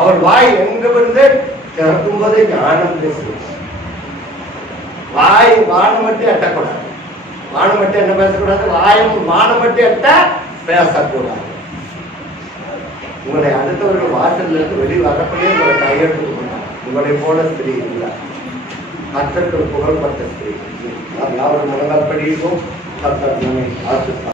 அவர் வாய் எங்க வந்து திறக்கும் போதே ஞானம் பேசுகிறார். வாய் வானம் மட்டும் எட்டக்கூடாது. வானம் மட்டும் என்ன பேசக்கூடாது? வாயும் வானம் மட்டும் எட்ட பேசக்கூடாது. உங்களை அடுத்தவர்கள் வாசல்ல இருந்து வெளியே வரப்படியே உங்களை கையெழுத்து உங்களை போல ஸ்திரீ இல்லை. கர்த்தருக்கு புகழ்பட்ட ஸ்திரீ. நாம் யாரும் முழங்கால் படியும் கர்த்தர் நம்மை ஆசிர்வதிப்பார்.